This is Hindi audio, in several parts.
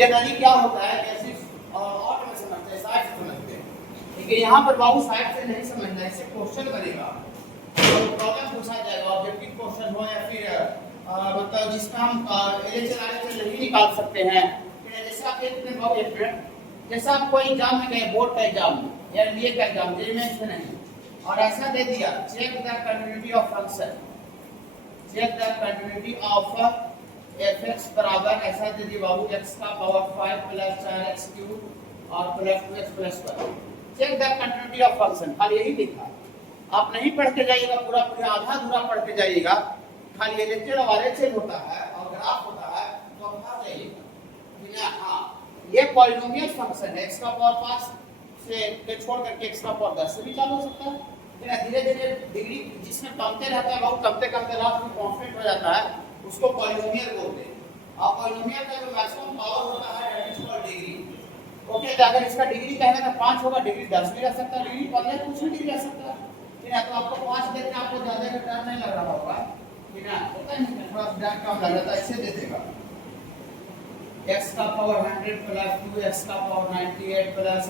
जनरली क्या होता है कैसे ऑट में समझते हैं, साइड से समझते हैं, लेकिन यहाँ पर बाबू साइड से नहीं समझना, इससे क्वेश्चन बनेगा, तो प्रॉब्लम पूछा जाएगा, ऑब्जेक्टिव क्वेश्चन हो या फिर मतलब जिसमें हम एलएचआर से नहीं निकाल सकते हैं। जैसे आप एक मिनट, जैसा आप कोई एग्जाम में गए, बोर्ड का एग्जाम या एनडीए का एग्जाम, जेईई में नहीं, और ऐसा दे दिया check the continuity of function, check the continuity of fx बराबर ऐसा दे दिया बाबू x का पावर 5 प्लस 4x क्यूब और प्लस 2x प्लस 1। Check the continuity of function, खाली यही लिखा, आप नहीं पढ़ के जाइएगा, पूरा पूरा आधा अधूरा पढ़ के जाइएगा, खाली लेक्चर और एलएचआर होता है और ग्राफ होता है, तो आप पढ़ जाइएगा। हाँ, ये पॉलिनोमियल फंक्शन है, x का पावर 5 से छोड़ करके x का पावर 10 से भी चालू हो सकता है। धीरे धीरे डिग्री जिसमें कमते रहता है बहुत कमते कमते लास्ट में कांस्टेंट हो जाता है, उसको पॉलिनोमियल बोलते हैं। और पॉलिनोमियल का जो मैक्सिमम पावर होता है that is called degree. Okay, तो अगर इसका डिग्री कहेंगे तो 5 होगा, डिग्री 10 भी रह सकता है, डिग्री 15 कुछ भी डिग्री रह सकता है। ठीक है, तो आपको 5 देख के आपको ज्यादा का टर्म नहीं लग रहा होगा, ठीक है, पता नहीं थोड़ा सा कम लग रहा था, इससे दे देगा x का पावर 100 प्लस 2x का पावर 98 प्लस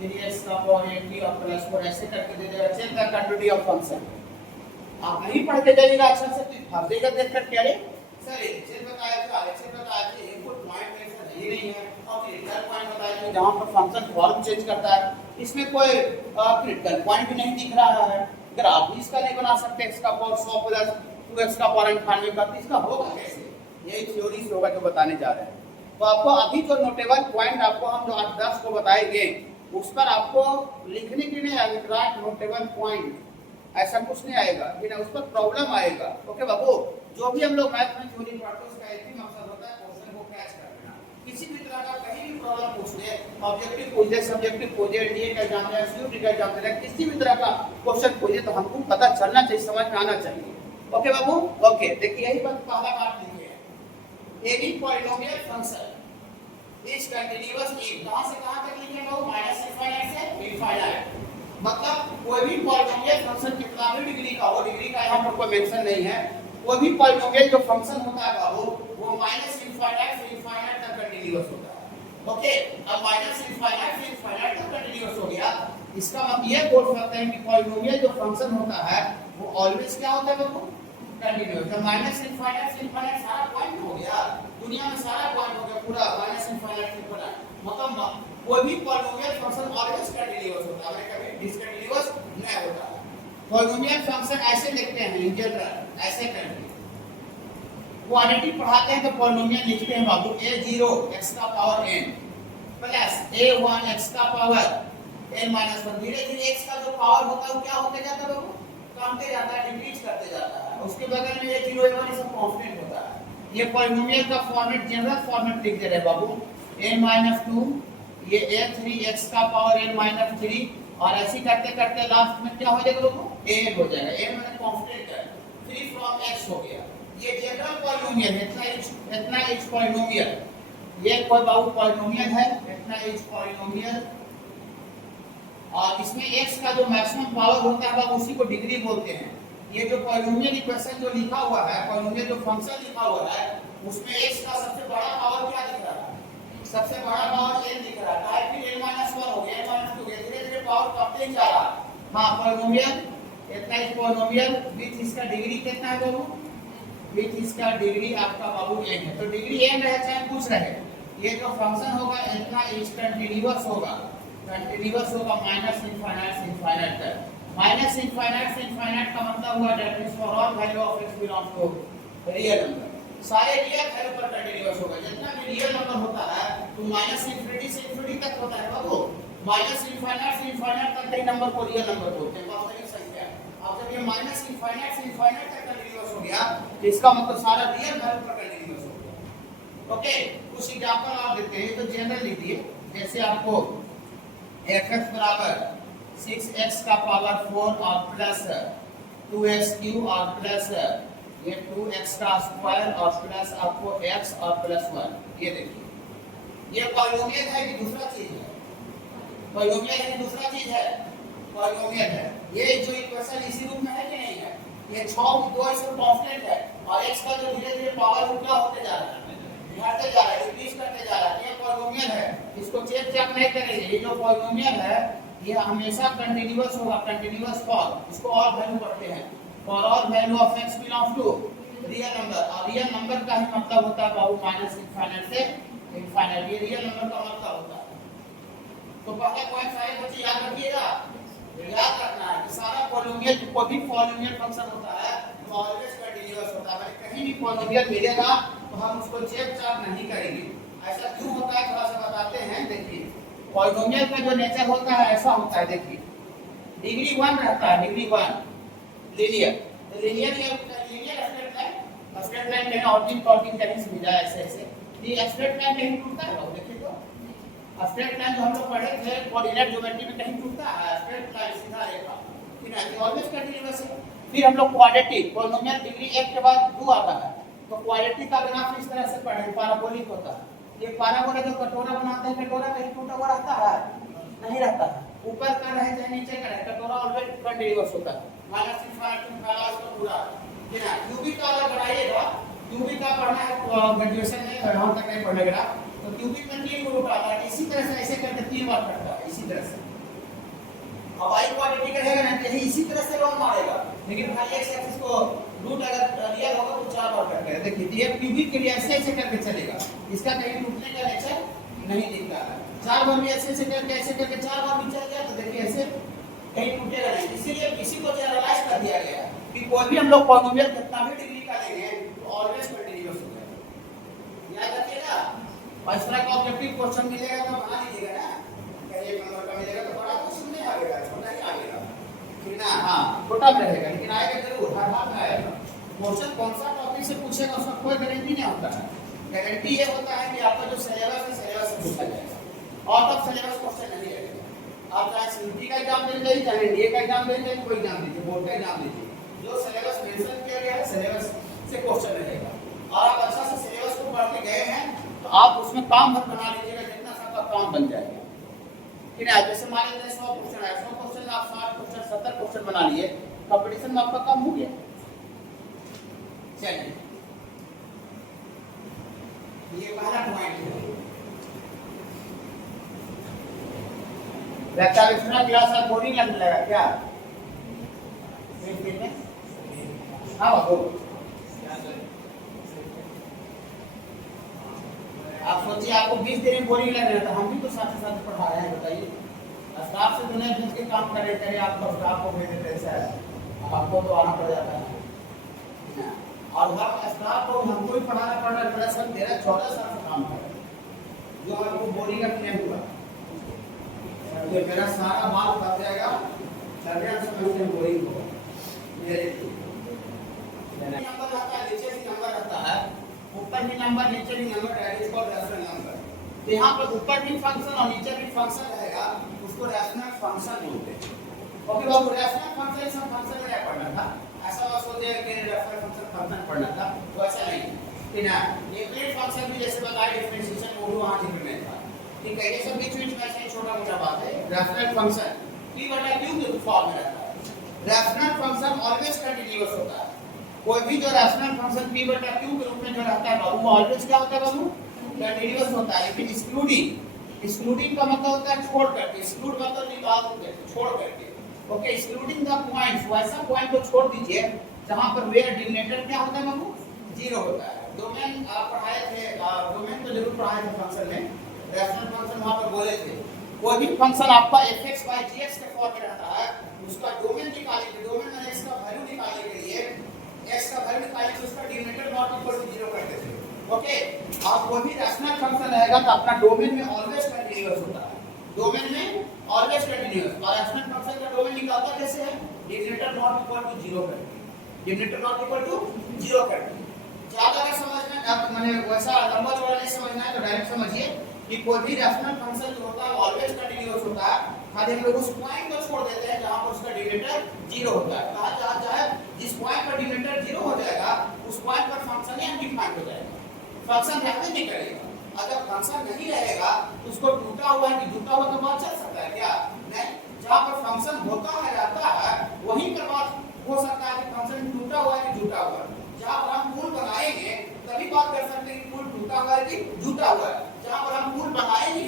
3x का पावर 80 और प्लस 4 ऐसे करके दे देगा। Check the continuity of function, आप नहीं पढ़ के जाइएगा अच्छा से, फंसेगा देख कर क्या रे सर एलएचआर बताया था, एलएचआर बताया था, इनपुट पॉइंट में ऐसा नहीं है, और क्रिटिकल पॉइंट बताया था जहां पर फंक्शन फॉर्म चेंज करता है, इसमें कोई क्रिटिकल पॉइंट भी नहीं दिख रहा है, ग्राफ भी इसका नहीं बना सकते, x का पावर 100 प्लस 2x का पावर 98 का, इसका होगा कैसे? यही थ्योरी से होगा जो बताने जा रहे हैं। तो आपको अभी जो नोटेबल पॉइंट आपको हम जो 8-10 को बताएंगे उस पर आपको लिखने के लिए आएगा नोटेबल पॉइंट, ऐसा कुछ नहीं आएगा, बिना उस पर प्रॉब्लम आएगा। ओके बाबू, जो भी हम लोग मैथ में थ्योरी पढ़ते हैं उसका एक ही मकसद होता है क्वेश्चन को कैच करना। किसी भी तरह का कहीं भी प्रॉब्लम पूछ ले, ऑब्जेक्टिव पूछ ले, सब्जेक्टिव पूछ ले, एनडीए का एग्जाम है, सीयूटी का एग्जाम है, किसी भी तरह का क्वेश्चन पूछे तो हमको पता चलना चाहिए, समझ में आना चाहिए। ओके बाबू, ओके, देखिए यही बात पहला पार्ट लिखे है, any polynomial function is continuous in, कहां से कहां तक लिखे बाबू? माइनस इनफाइनाइट से इनफाइनाइट, मतलब कोई भी पॉलिनोमियल फंक्शन कितना भी डिग्री का हो, डिग्री का यहाँ पर कोई मेंशन नहीं है, कोई भी पॉलिनोमियल जो फंक्शन होता है बाबू वो माइनस इनफाइनाइट से इनफाइनाइट तक कंटीन्यूअस होता है। ओके, अब माइनस इनफाइनाइट से इनफाइनाइट तक कंटीन्यूअस हो गया, इसका मतलब ये बोल सकते हैं कि पॉलिनोमियल जो फंक्शन होता है वो ऑलवेज क्या होता है बाबू? कंटीन्यूअस। तो माइनस इनफाइनाइट से इनफाइनाइट सारा पॉइंट हो गया, दुनिया में सारा पॉइंट हो गया पूरा माइनस इनफाइनाइट से इनफाइनाइट, मतलब कोई भी पॉलिनोमियल फंक्शन ऑलवेज कंटीन्यूअस होता है, कभी डिसकंटीन्यूअस नहीं होता है। पॉलिनोमियल फंक्शन ऐसे लिखते हैं इन जनरल, ऐसे करके क्वांटिटी पढ़ाते हैं तो पॉलिनोमियल लिखते हैं बाबू a0 x का power n plus a1 x का पावर n माइनस 1। धीरे धीरे x का जो पावर होता है वो क्या होते जाता है बाबू? कमते जाता है, डिक्रीज करते जाता है, उसके बगल में a0 a1 सब कांस्टेंट होता है। ये पॉलिनोमियल का फॉर्मेट जनरल फॉर्मेट लिख दे रहे बाबू, n-2 ये a3x का पावर n-3 और ऐसे करते करते लास्ट में क्या हो जाएगा लोगों? a हो जाएगा, a मतलब कांस्टेंट है, 3 from x हो गया। ये जनरल पॉलिनोमियल है, इतना इज पॉलिनोमियल, ये कोई बाबू पॉलिनोमियल है, इतना इज पॉलिनोमियल, और इसमें x का जो मैक्सिमम पावर होता है बाबू उसी को डिग्री बोलते हैं। ये जो पॉलिनोमियल इक्वेशन जो लिखा हुआ है, पॉलिनोमियल जो फंक्शन लिखा हुआ है उसमें x का सबसे बड़ा पावर क्या दिख रहा है? सबसे बड़ा पावर n दिख रहा है, फिर n-1 हो गया, n-2 हो गया, धीरे धीरे पावर कमते जा रहा है। हां, पॉलिनोमियल इतना इज पॉलिनोमियल विथ इसका डिग्री कितना है बाबू? विथ इसका डिग्री आपका बाबू n है, तो डिग्री n रहे चाहे कुछ रहे, ये जो फंक्शन होगा इतना इज कंटीन्यूअस होगा, कंटीन्यूअस होगा माइनस इनफाइनाइट से इनफाइनाइट तक। माइनस इनफाइनाइट से इनफाइनाइट का मतलब हुआ that is for all value of x belong to real number, सारे रियल वैल्यू पर कंटीन्यूअस होगा। जितना भी रियल नंबर होता है तो माइनस इंफिनिटी से इंफिनिटी तक होता है बाबू, माइनस इनफाइनाइट से इनफाइनाइट तक के नंबर को रियल नंबर बोलते हैं, वास्तविक संख्या। अब जब ये माइनस इनफाइनाइट से इनफाइनाइट तक कंटीन्यूअस हो गया तो इसका मतलब सारा रियल वैल्यू पर कंटीन्यूअस हो गया। ओके, कुछ एग्जांपल आप देते हैं, तो जनरल लिखिए, जैसे आपको fx बराबर 6x का पावर 4 और प्लस 2x क्यूब और प्लस ये 2x का स्क्वायर और प्लस आपको x और प्लस 1, ये देखिए ये पॉलिनोमियल है कि दूसरा चीज है? पॉलिनोमियल है कि दूसरा चीज है? पॉलिनोमियल है। ये जो इक्वेशन इसी रूप में है कि नहीं है? ये 6 2 इसका कांस्टेंट है और x का जो धीरे धीरे पावर क्या होते जा रहा है? बढ़ते जा रहा है, इंक्रीज करते जा रहा है, पॉलिनोमियल है इसको चेक चेक नहीं करेंगे। ये जो पॉलिनोमियल है ये हमेशा कंटीन्यूअस होगा, कंटीन्यूअस फॉर, इसको और वैल्यू पढ़ते हैं, for all value of x belongs to real number. और रियल नंबर का ही मतलब होता है बाबू माइनस इनफाइनाइट से इनफाइनाइट, ये रियल नंबर का मतलब होता है। तो पहला पॉइंट सारे बच्चे याद रखिएगा, याद रखना है कि सारा पॉलिनोमियल कोई भी पॉलिनोमियल फंक्शन होता है तो ऑलवेज कंटीन्यूअस होता है। कहीं भी पॉलिनोमियल मिलेगा तो हम उसको चेक चाक नहीं करेंगे। ऐसा क्यों होता है थोड़ा सा बताते हैं। देखिए पॉलिनोमियल का जो नेचर होता है ऐसा होता है, देखिए डिग्री 1 रहता है, डिग्री 1 लीनियर, तो लीनियर स्ट्रेट लाइन में ऑर्डिन टॉर्डिन कहीं से मिला ऐसे ऐसे, ये स्ट्रेट लाइन कहीं टूटता है। देखिए तो स्ट्रेट लाइन जो हम लोग पढ़े थे कोऑर्डिनेट ज्योमेट्री में कहीं टूटता है, स्ट्रेट लाइन सीधा रेखा, ठीक है, ऑलवेज कंटीन्यूअस है। फिर हम लोग क्वाड्रेटिक पॉलिनोमियल डिग्री 1 के बाद 2 आता है, तो क्वाड्रेटिक का ग्राफ इस तरह से पढ़े, पैराबोलिक होता है। ये पैराबोला जो कटोरा बनाते हैं, कटोरा कहीं टूटा हुआ रहता है? नहीं रहता है, ऊपर का रहे चाहे नीचे का रहे, कटोरा ऑलवेज कंटीन्यूअस होता है। माइनस इनफाइनाइट वाला इसका पूरा, ठीक है। क्यूबिक का अगर बनाइएगा, क्यूबिक का पढ़ना है ग्रेजुएशन में, यहाँ तक नहीं पढ़ेगा तो क्यूबिक में 3 रूट आता है, इसी तरह से ऐसे करके 3 बार करता है, इसी तरह से। अब आई क्वाड्रेटिक रहेगा ना तो इसी तरह से राउंड मारेगा, लेकिन भाई एक्स एक्सिस को रूट अगर रियल होगा तो 4 बार करके, देखिए ये क्यूबिक के लिए ऐसे ऐसे करके चलेगा, इसका कहीं टूटने का नेचर नहीं दिखता है। 4 बार भी ऐसे करके 4 बार भी चल गया तो देखिए ऐसे कहीं टूटेगा नहीं। इसीलिए इसी को जनरलाइज कर दिया गया कि कोई भी हम लोग पॉलिनोमियल कितना भी डिग्री का लेंगे तो ऑलवेज कंटीन्यूअस होगा, याद रखिएगा। और इस तरह का ऑब्जेक्टिव क्वेश्चन मिलेगा तो बना लीजिएगा ना, कहीं एक नंबर का मिलेगा तो बड़ा क्वेश्चन नहीं आएगा, छोटा ही आएगा, ठीक ना। हां छोटा भी रहेगा लेकिन आएगा जरूर, हर हाल में आएगा। क्वेश्चन कौन सा टॉपिक से पूछेगा उसका कोई गारंटी नहीं होता है। गारंटी ये होता है कि आपका जो सिलेबस है सिलेबस से पूछा जाएगा, आउट ऑफ सिलेबस क्वेश्चन नहीं रहेगा। आप चाहे सीयूटी का एग्जाम दे लीजिए, चाहे एनडीए का एग्जाम दे लीजिए, कोई एग्जाम दीजिए, बोर्ड का एग्जाम दीजिए, जो सिलेबस मेंशन किया गया है सिलेबस से क्वेश्चन रहेगा। और आप अच्छा से सिलेबस को पढ़ के गए हैं तो आप उसमें काम भर बना लीजिएगा, जितना सबका काम बन जाएगा, ठीक है। जैसे मान लीजिए 100 क्वेश्चन है, 100 क्वेश्चन में आप 60 क्वेश्चन 70 क्वेश्चन बना लिए, कंपटीशन में आपका काम हो गया। चलिए ये पहला पॉइंट है। लगता है इसमें क्लास आप बोरिंग लगने लगा क्या? एक दिन में हाँ बाबू आप सोचिए आपको 20 दिन में बोरिंग लग रहा था, हम भी तो साथ साथ पढ़ा रहे हैं, बताइए। स्टाफ से दुनिया भेज के काम करे करे आपको स्टाफ को भेज देते हैं, आपको तो आना पड़ जाता है। और हर स्टाफ को हमको ही पढ़ाना पड़ रहा है, सर 13-14 साल से काम कर रहे हैं, जो आपको बोरिंग नहीं हुआ तो मेरा सारा माल फंस जाएगा, सर्विस समझ में बोरिंग होगा। मेरे नंबर रहता है, नीचे भी नंबर रहता है, ऊपर भी नंबर नीचे भी number, that is called rational number. तो यहाँ पर ऊपर भी फंक्शन और नीचे भी फंक्शन रहेगा, उसको रैशनल फंक्शन बोलते हैं। ओके बाबू, रैशनल फंक्शन सब फंक्शन में क्या पढ़ना था, ऐसा मत सोचिए कि रैशनल फंक्शन पढ़ना था, तो ऐसा नहीं, ठीक है। यूक्लिड फंक्शन भी जैसे बताया डिफरेंशिएशन वो वहां जिक्र में था, ठीक है। ये सब बीच बीच में ऐसे छोटा मोटा बात है। रैशनल फंक्शन p/q के फॉर्म में रहता है, रैशनल फंक्शन ऑलवेज कंटीन्यूअस होता है। कोई भी जो रैशनल फंक्शन p/q के रूप में जो रहता है बाबू वो ऑलवेज क्या होता है बाबू, कंटीन्यूअस होता है। लेकिन एक्सक्लूडिंग का मतलब होता है छोड़ करके, एक्सक्लूड मतलब निकाल करके, छोड़ करके, ओके। एक्सक्लूडिंग द पॉइंट्स, वैसा पॉइंट को छोड़ दीजिए जहां पर वेयर डिनोमिनेटर क्या होता है बाबू, 0 होता है। डोमेन आप पढ़ाए थे, डोमेन तो जरूर पढ़ाए थे फंक्शन में, रैशनल फंक्शन वहां पर बोले थे। कोई भी फंक्शन आपका fx/gx के फॉर्म में रहता है, उसका डोमेन निकालिए, डोमेन में इसका वैल्यू निकालने के लिए x का वैल्यू निकालने के उसका डिनोमिनेटर नॉट इक्वल टू 0 कर देते हैं, ओके। आप कोई भी रैशनल फंक्शन रहेगा तो अपना डोमेन में ऑलवेज कंटीन्यूअस होता है, डोमेन में ऑलवेज कंटीन्यूअस। और रैशनल फंक्शन का डोमेन निकालता कैसे है, डिनोमिनेटर नॉट इक्वल टू 0 करके, डिनोमिनेटर नॉट इक्वल टू 0 करके। ज्यादा अगर समझना है अब मैंने वैसा लंबा चौड़ा नहीं समझना है तो डायरेक्ट समझिए कि कोई भी रैशनल फंक्शन जो होता है ऑलवेज कंटीन्यूअस होता है, खाली हम लोग उस पॉइंट को छोड़ देते हैं जहां पर उसका डिनोमिनेटर 0 होता है। कहा जहां चाहे जिस पॉइंट पर डिनोमिनेटर 0 हो जाएगा उस पॉइंट पर फंक्शन ही अनडिफाइंड हो जाएगा, फंक्शन रहने नहीं करेगा। अगर फंक्शन नहीं रहेगा तो उसको टूटा हुआ है कि जुटा हुआ तो बात चल सकता है क्या, नहीं। जहां पर फंक्शन होता है रहता है वहीं पर बात हो सकता है कि फंक्शन टूटा हुआ है कि जुटा हुआ है। जहां पर हम पुल बनाएंगे तभी बात कर सकते हैं कि पुल टूटा हुआ है कि जुटा हुआ है। जहां पर हम पुल बनाएंगे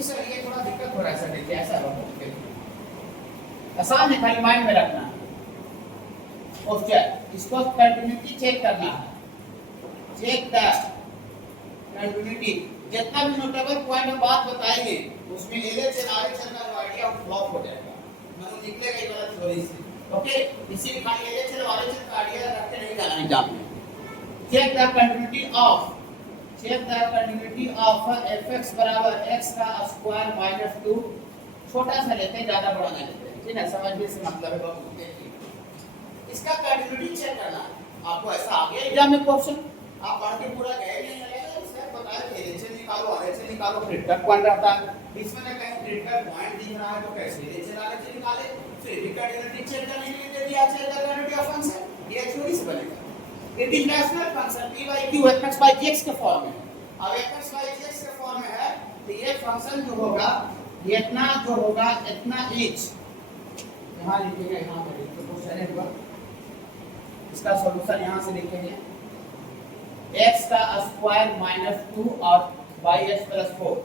कोई सर ये थोड़ा दिक्कत हो रहा है सर, देखिए ऐसा होगा, आसान है, खाली माइंड में रखना है। क्वेश्चन, इसको कंटिन्यूटी चेक करना है, चेक द कंटिन्यूटी। जितना भी नोटेबल पॉइंट में बात बताएंगे उसमें LHS RHS का आइडिया फ्लॉप हो जाएगा, मतलब निकलेगा ही गलत थ्योरी से। ओके, इसीलिए खाली LHS और RHS का आइडिया रख के नहीं जाना है एग्जाम में। Check the continuity of, check the continuity of fx बराबर x का स्क्वायर माइनस 2, छोटा सा लेते हैं, ज्यादा बड़ा नहीं लेते हैं, ठीक है, समझने से मतलब है बहुत। देखिए इसका कंटिन्यूटी चेक करना है आपको, ऐसा आ गया एग्जाम में क्वेश्चन, आप पढ़ के पूरा गए नहीं लगेगा, सर बताया LHS निकालो RHS निकालो, क्रिटिकल पॉइंट रहता है, इसमें ना कहीं क्रिटिकल पॉइंट दिख रहा है तो कैसे LHS RHS निकाले, फिर भी कंटिन्यूटी चेक करने के लिए दे दिया check the continuity of function, ये थ्योरी से बनेगा। It is rational function p by q fx by gx के फॉर्म में है। अब fx by gx के फॉर्म में है तो ये फंक्शन जो होगा ये इतना जो होगा इतना h, यहां लिखेंगे, यहां पर तो क्वेश्चन होगा, इसका सॉल्यूशन यहां से लिखेंगे, x का स्क्वायर माइनस 2 और by x प्लस 4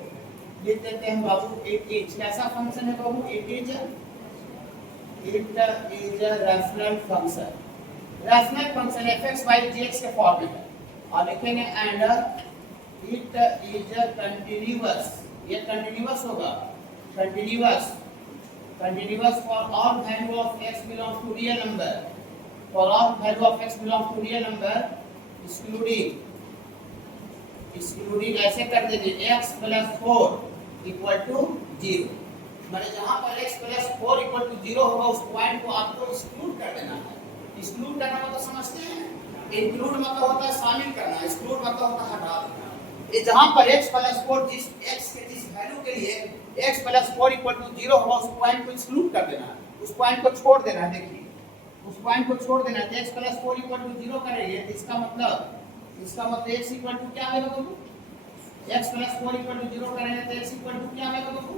लिख देते हैं बाबू। इट इज कैसा फंक्शन है बाबू, it is a rational function, rational function fx by gx के फॉर्म में है, और लिखेंगे एंड इट इज कंटीन्यूअस, ये कंटीन्यूअस होगा, continuous, continuous for all value of x belongs to real number, for all value of x belongs to real number excluding, excluding ऐसे कर देंगे x प्लस 4 इक्वल टू 0, माने जहां पर x प्लस 4 इक्वल टू 0 होगा उस पॉइंट को आपको एक्सक्लूड कर देना है। एक्सक्लूड करना मतलब समझते हैं, इंक्लूड मतलब होता है शामिल करना, एक्सक्लूड मतलब होता है हटा देना। ये जहां पर x प्लस 4 जिस x के जिस वैल्यू के लिए x प्लस 4 इक्वल टू 0 होगा उस पॉइंट को एक्सक्लूड कर देना है, उस पॉइंट को छोड़ देना है। देखिए उस पॉइंट को छोड़ देना है, x प्लस 4 इक्वल टू 0 करेंगे तो इसका मतलब x इक्वल टू क्या आएगा बाबू, x प्लस 4 इक्वल टू 0 करेंगे तो x इक्वल टू क्या आएगा बाबू,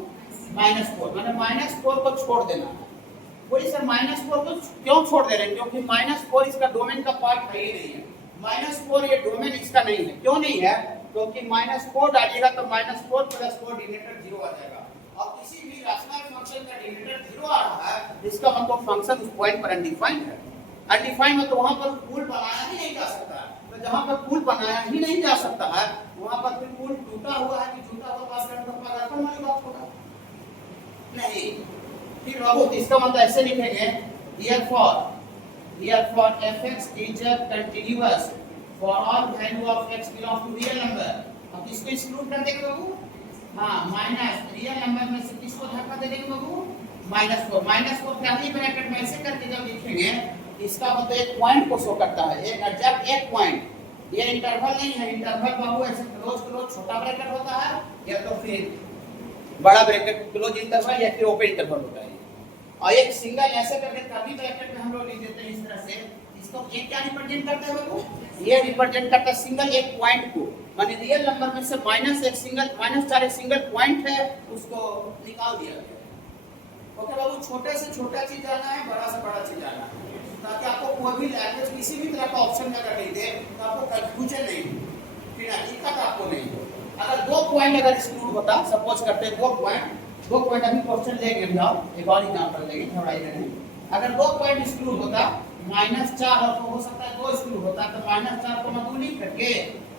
-4, माने -4 को छोड़ देना है। बोलिए सर -4 को क्यों छोड़ दे रहे हैं, क्योंकि -4 इसका डोमेन का पार्ट है ही नहीं है, -4 ये डोमेन इसका नहीं है। क्यों नहीं है, क्योंकि -4 डालिएगा तो -4 प्लस 4 डिनोमिनेटर 0 आ जाएगा, और किसी भी रैशनल फंक्शन का डिनोमिनेटर 0 आ रहा है इसका मतलब फंक्शन उस पॉइंट पर अनडिफाइंड है। अनडिफाइंड में तो वहां पर पुल बनाया ही नहीं जा सकता है, तो जहां पर पुल बनाया ही नहीं जा सकता है वहां पर फिर पुल टूटा हुआ है कि टूटा हुआ बात करने का पदार्पण वाली बात होगा नहीं। फिर बाबू इसका मतलब ऐसे लिखेंगे, therefore fx is continuous for all value of x belongs to real number। अब इसको एक्सक्लूड कर देंगे बाबू, हाँ माइनस रियल नंबर में से किसको धक्का दे देंगे बाबू, -4 कर्ली ब्रैकेट में ऐसे करके जब लिखेंगे इसका मतलब एक पॉइंट को शो करता है, एक एग्जैक्ट एक पॉइंट, ये इंटरवल नहीं है। इंटरवल बाबू ऐसे क्लोज छोटा ब्रैकेट होता है या तो फिर बड़ा ब्रैकेट क्लोज इंटरवल या फिर ओपन इंटरवल होता है, और एक सिंगल ऐसे करके कर्ली ब्रैकेट में हम लोग लिख देते हैं इस तरह से। इसको ये क्या रिप्रेजेंट करता है बाबू, ये रिप्रेजेंट करता है सिंगल एक पॉइंट को, माने रियल नंबर में से -4 एक सिंगल पॉइंट है उसको निकाल दिया गया। ओके बाबू, छोटे से छोटा चीज जाना है, बड़ा से बड़ा चीज जाना है, ताकि आपको कोई भी लैंग्वेज किसी भी तरह का ऑप्शन अगर नहीं दे तो आपको कंफ्यूजन नहीं हो, फिर दिक्कत आपको नहीं हो। अगर 2 पॉइंट अगर एक्सक्लूड होता, सपोज करते हैं 2 पॉइंट अभी क्वेश्चन लेंगे अभी आप एक और एग्जांपल लेंगे, थोड़ा इधर है। अगर 2 पॉइंट एक्सक्लूड होता -4 और तो हो सकता है 2 एक्सक्लूड होता तो -4 को मत नहीं करके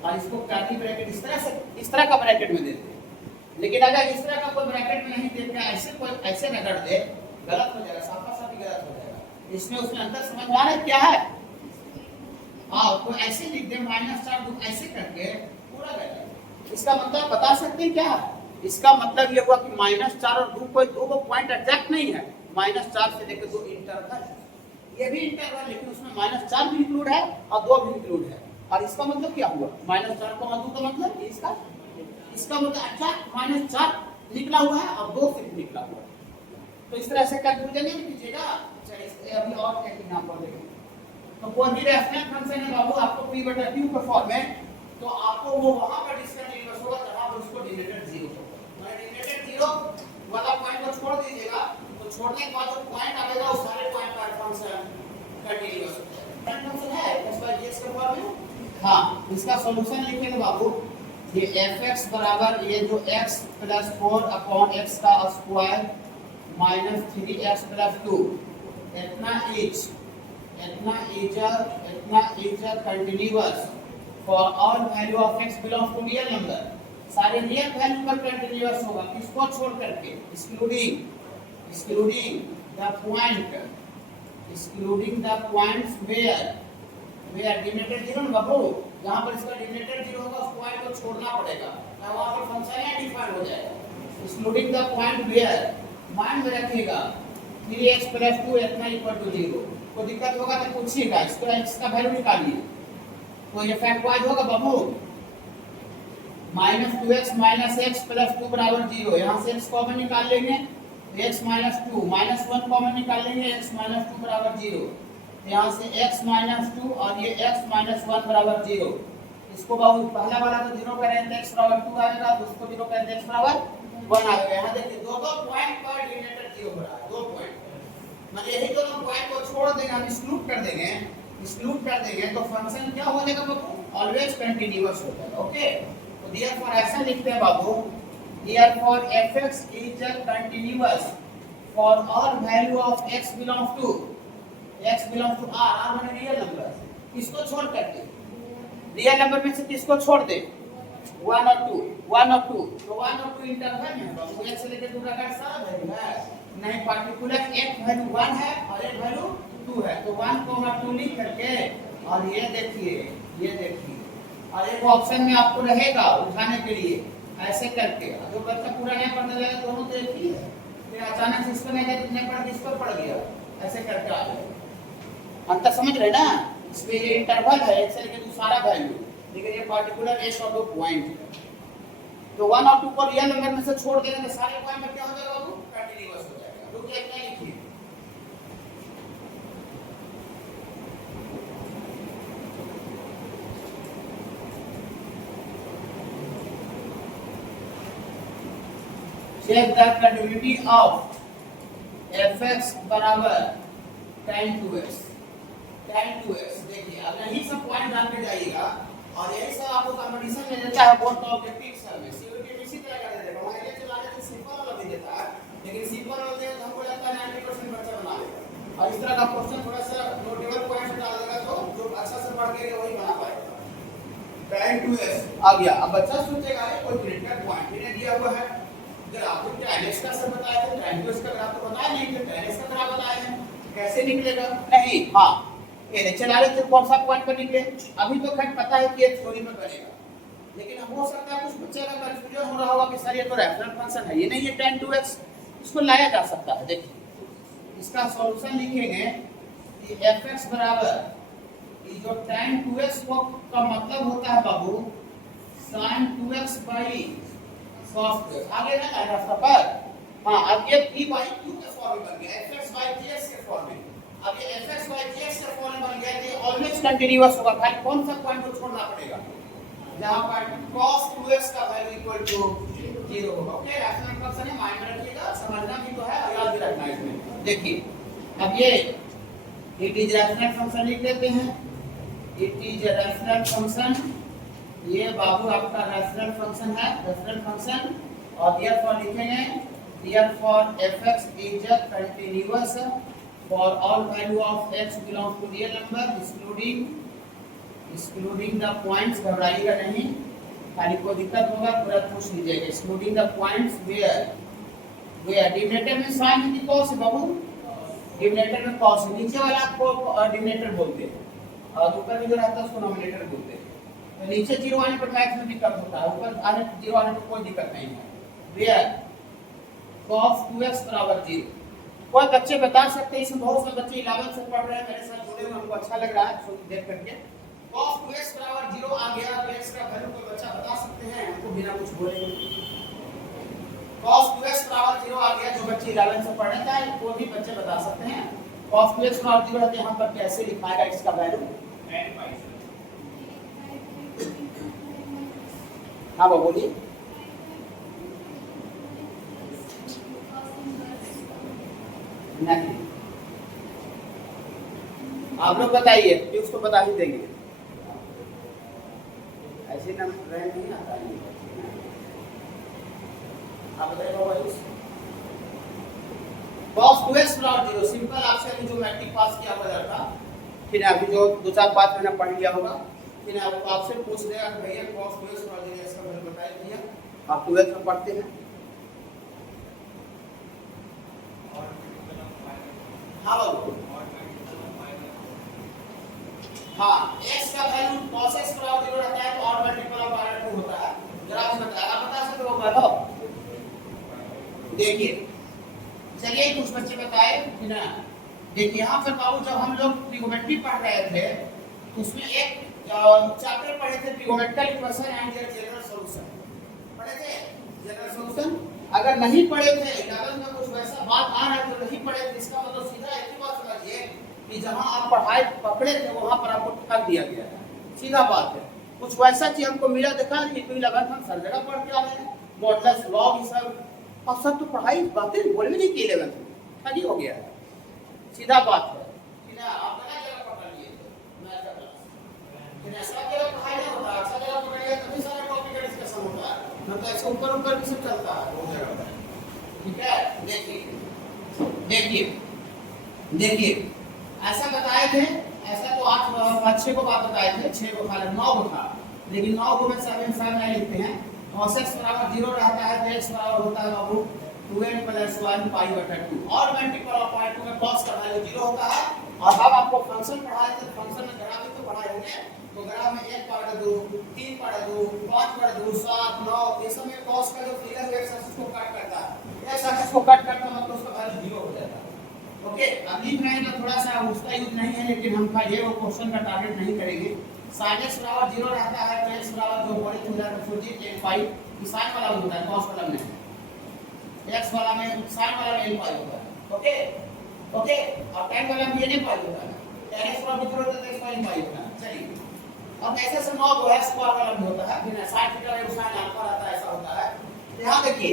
और इसको कर्ली ब्रैकेट इस तरह का ब्रैकेट में देते। लेकिन अगर इस तरह का कोई ब्रैकेट में नहीं देते, ऐसे रगड़ दे, गलत हो जाएगा, साफ-साफ गलत हो जाएगा। इसमें उसमें अंतर समझ आ रहा है क्या है, हाँ तो ऐसे लिख दे -4 ऐसे करके पूरा गलत। इसका मतलब बता सकते हैं क्या है, इसका मतलब ये हुआ कि -4 और 2 कोई दो पॉइंट एग्जैक्ट नहीं है, -4 से लेकर 2 इंटरवल, ये भी इंटरवल लेकिन उसमें -4 भी इंक्लूड है और 2 भी इंक्लूड है। और इसका मतलब क्या हुआ, -4 को 2 का मतलब इसका मतलब एग्जैक्ट -4 निकला हुआ है और 2 सिर्फ निकला हुआ है। तो इस तरह से कंफ्यूजन नहीं कीजिएगा। चलिए अभी और एक एग्जांपल देखें। तो कोई भी रैशनल फंक्शन है बाबू आपको p/q के फॉर्म में, तो आपको वो वहां पर डिस्कंटिन्यूअस होगा जहां पर उसको डिनोमिनेटर 0 होगा, माने डिनोमिनेटर 0 वाला पॉइंट को छोड़ दीजिएगा, तो छोड़ने के बाद जो पॉइंट आएगा उस सारे पॉइंट पर फंक्शन कंटीन्यूअस होता है। फंक्शन है x/gx के फॉर्म में, हां इसका सॉल्यूशन लिखेंगे बाबू, ये fx बराबर ये जो x प्लस 4/x का स्क्वायर माइनस 3x प्लस 2 इतना is continuous for all value of x belongs to real number. सारे रियल वैल्यू पर कंटिन्यूअस होगा, किसको छोड़ करके, excluding the points where denominator zero ना बाबू, यहाँ पर इसका डिनोमिनेटर जीरो होगा, उस पॉइंट को छोड़ना पड़ेगा, ना वहाँ पर फंक्शन है डिफाइन हो जाएगा। एक्सक्लूडिंग द पॉइंट वेयर मान में रखिएगा 3x प्लस 2 इतना इक्वल टू 0। कोई दिक्कत होगा तो पूछिएगा, इसको x का वैल्यू निकालिए। तो ये फैक्ट वाइज होगा बाबू, minus 2x minus x plus 2 बराबर 0। यहाँ से x कॉमन निकाल लेंगे, x माइनस 2 माइनस 1 कॉमन निकालेंगे, x माइनस 2 बराबर 0। यहाँ से x माइनस 2 और ये x माइनस 1 बराबर 0। इसको बाबू पहला वाला तो 0 करें तो x बराबर 2 आएगा, दूसरा 0 करें तो x बराबर 1 आएगा। यहाँ देखिए दो पॉइंट पर डिनोमिनेटर 0 हो रहा है, 2 पॉइंट, मतलब यही दोनों पॉइंट को छोड़ देंगे, हम एक्सक्लूड कर देंगे तो फंक्शन क्या हो जाएगा बाबू, ऑलवेज कंटीन्यूअस हो जाएगा। ओके, तो देयरफॉर ऐसा लिखते हैं बाबू, therefore fx is continuous for all value of x belongs to r माने रियल नंबर, किसको छोड़ करके, रियल नंबर में से किसको छोड़ दे, 1 और 2 तो 1 और 2 इंटरवल में बाबू, x से लेकर 2 तक सारा वैल्यू है, नहीं पार्टिकुलर एक वैल्यू 1 है और एक वैल्यू 2 है, तो 1 2 लिख करके और ये देखिए और एक ऑप्शन में आपको रहेगा उठाने के लिए, ऐसे करके जो बच्चा पूरा नहीं पढ़ने लगा दोनों तो एक ही है, फिर अचानक से इसको नहीं जाए इतने पढ़ के इसको पढ़ गया, ऐसे करके आ जाएगा। अंतर समझ रहे ना, इसमें ये इंटरवल है एक से लेकर 2 सारा वैल्यू, लेकिन ये पार्टिकुलर एक और 2 पॉइंट है। तो 1 और 2 को रियल नंबर में से छोड़ देंगे तो सारे पॉइंट में क्या हो जाएगा बाबू, कंटीन्यूअस हो जाएगा। रुकिए क्या लिखिए, check the continuity of fx बराबर tan 2x। देखिए अब यही सब पॉइंट जान के जाइएगा और यही सब आपको कंपटीशन में देता है बोर्ड का ऑब्जेक्टिव सर में, सीयूटी में इसी तरह का दे देगा। वहां ये चलाने से सिंपल वाला भी देता है, लेकिन सिंपल वाला दे तो हमको लगता है 90% बच्चा बना लेगा, और इस तरह का क्वेश्चन थोड़ा सा नोटेबल पॉइंट डाल देगा तो जो अच्छा से पढ़ के वही बना पाएगा। tan 2x आ गया, अब बच्चा सोचेगा ये कोई क्रिटिकल पॉइंट इन्हें दिया हुआ है, अगर आपको tan x का सर बताया तो tan 2x का ग्राफ तो बताया नहीं, तो tan x का ग्राफ बताया है, कैसे निकलेगा, नहीं हाँ ये चला रहे थे कौन सा पॉइंट पर निकले, अभी तो खैर पता है कि ये थ्योरी में बनेगा, लेकिन हो सकता है कुछ बच्चे का कंफ्यूजन हो रहा होगा कि सर ये तो रेफरेंस फंक्शन है, ये नहीं है tan 2x, इसको लाया जा सकता है। देखिए इसका सॉल्यूशन लिखेंगे कि fx बराबर ये जो tan 2x का मतलब होता है बाबू sin 2x by cos 2x, आगे ना रास्ता पर, हाँ अब ये p by q के फॉर्म में बन गया, fx by gx के फॉर्म में, अब ये fx by gx के फॉर्म में बन गया, ये ऑलवेज कंटीन्यूअस होगा, खाली कौन सा पॉइंट को छोड़ना पड़ेगा, जहां पर cos 2x का वैल्यू इक्वल टू 0 होगा। ओके, रैशनल फंक्शन है, माइंड में रखिएगा, समझना भी तो है और याद भी रखना है इसमें। देखिए अब ये इट इज रैशनल फंक्शन लिख देते हैं, इट इज रैशनल फंक्शन, ये बाबू आपका रैशनल फंक्शन है, रैशनल फंक्शन, और देयरफॉर लिखेंगे therefore fx is continuous for all value of x belongs to real number excluding the points, घबराइएगा नहीं, खाली कोई दिक्कत होगा तुरंत पूछ लीजिएगा, excluding the points where denominator में साइन है cos बाबू, डिनोमिनेटर में cos, नीचे वाला आपको डिनोमिनेटर बोलते हैं और ऊपर में जो रहता है उसको नोमिनेटर बोलते हैं। तो नीचे 0 आने पर मैथ्स में दिक्कत होता है, ऊपर आने 0 आने पर कोई दिक्कत नहीं है। वेयर cos 2x बराबर 0, कोई बच्चे बता सकते हैं, इसमें बहुत से बच्चे 11 से पढ़ रहे हैं मेरे साथ जुड़े हुए, हमको अच्छा लग रहा है देख करके। cos 2x बराबर 0 आ गया, तो x का वैल्यू कोई बच्चा बता सकते हैं हमको बिना कुछ बोले, cos 2x बराबर 0 आ गया, जो बच्चे 11 से पढ़ रहे हैं वो भी बच्चे बता सकते हैं। cos 2x बराबर 0 है, यहाँ पर कैसे लिखाएगा x का वैल्यू, हाँ बोलिए, नहीं आप लोग बताइए, उसको बता ही देंगे। ऐसे ना रैंक नहीं आता है। आप बताइए भाई cos 2x बराबर 0 सिंपल आपसे अभी जो मैट्रिक पास किया हुआ था, फिर अभी जो 2-4 महीना पढ़ लिया होगा, फिर आपसे पूछ देगा कि भैया cos 2x बराबर 0 इसका वैल्यू बताइए भैया। आप 12th में पढ़ते हैं। हाँ बाबू हाँ, x का वैल्यू cos x बराबर 0 रहता है तो और मल्टीपल ऑफ √2 होता है। जरा आप बता सकते हो बताओ। देखिए चलिए कुछ बच्चे बताए कि ना, देखिए यहाँ पर बाबू जब हम लोग ट्रिगोनोमेट्री पढ़ रहे थे तो उसमें एक चैप्टर पढ़े थे trigonometrical equation and their general solution पढ़े थे। जनरल सॉल्यूशन अगर नहीं पढ़े थे 11 में कुछ वैसा बात आ रहा है तो नहीं पढ़े थे, इसका मतलब सीधा एक ही बात समझिए कि जहां आप पढ़ाई पकड़े थे वहां पर आपको ठग दिया गया है। सीधा बात है, कुछ वैसा चीज हमको मिला देखा कि 11 हम सर जगह पढ़ के आ रहे हैं, मॉडुलस लॉग ये सब, और सब तो पढ़ाई बातें बोल भी नहीं की 11 में, ठगी हो गया है। सीधा बात है कि ना आप बना जगह पकड़ लिए थे मैथ का क्लास, कि ना सब जगह पढ़ाई नहीं होता, अच्छा जगह पकड़ लिया तभी सारे टॉपिक का डिस्कशन होता है, मतलब ऐसे ऊपर ऊपर भी सब चलता है वो जगह पर। ठीक है, देखिए देखिए देखिए ऐसा बताए थे, ऐसा तो 6 को बात बताए थे, 6 को खाली 9 को था, लेकिन 9 को में 7 नहीं लिखते हैं। cos x बराबर 0 रहता है तो x बराबर होता है बाबू 2n + 1 π/2 और मल्टीपल ऑफ π/2 में cos का वैल्यू 0 होता है। और अब आपको फंक्शन पढ़ाए थे, फंक्शन में ग्राफ भी तो पढ़ाए होंगे, तो ग्राफ में 1/2 3/2 5/2 7 9 ये सब में cos का जो फिगर है x एक्सिस को कट करता है, x एक्सिस को कट करता मतलब उसका वैल्यू 0 हो जाता है। ओके, अब लिख रहे हैं तो थोड़ा सा उसका यूज नहीं है, लेकिन हम का ये वो क्वेश्चन का टारगेट नहीं करेंगे। sin x बराबर 0 रहता है तो x बराबर जो बड़ी हो जाता है छोटी n पाई, sin वाला होता है cos वाला में, x वाला में sin वाला में n पाई होता है। ओके ओके, और tan वाला में n पाई होता है, tan x बराबर 0 होता है तो x n पाई होता है। चलिए अब ऐसे से 9 को x स्क्वायर वाला भी होता है, बिना sin थीटा में sin अल्फा रहता है, ऐसा होता है। यहां देखिए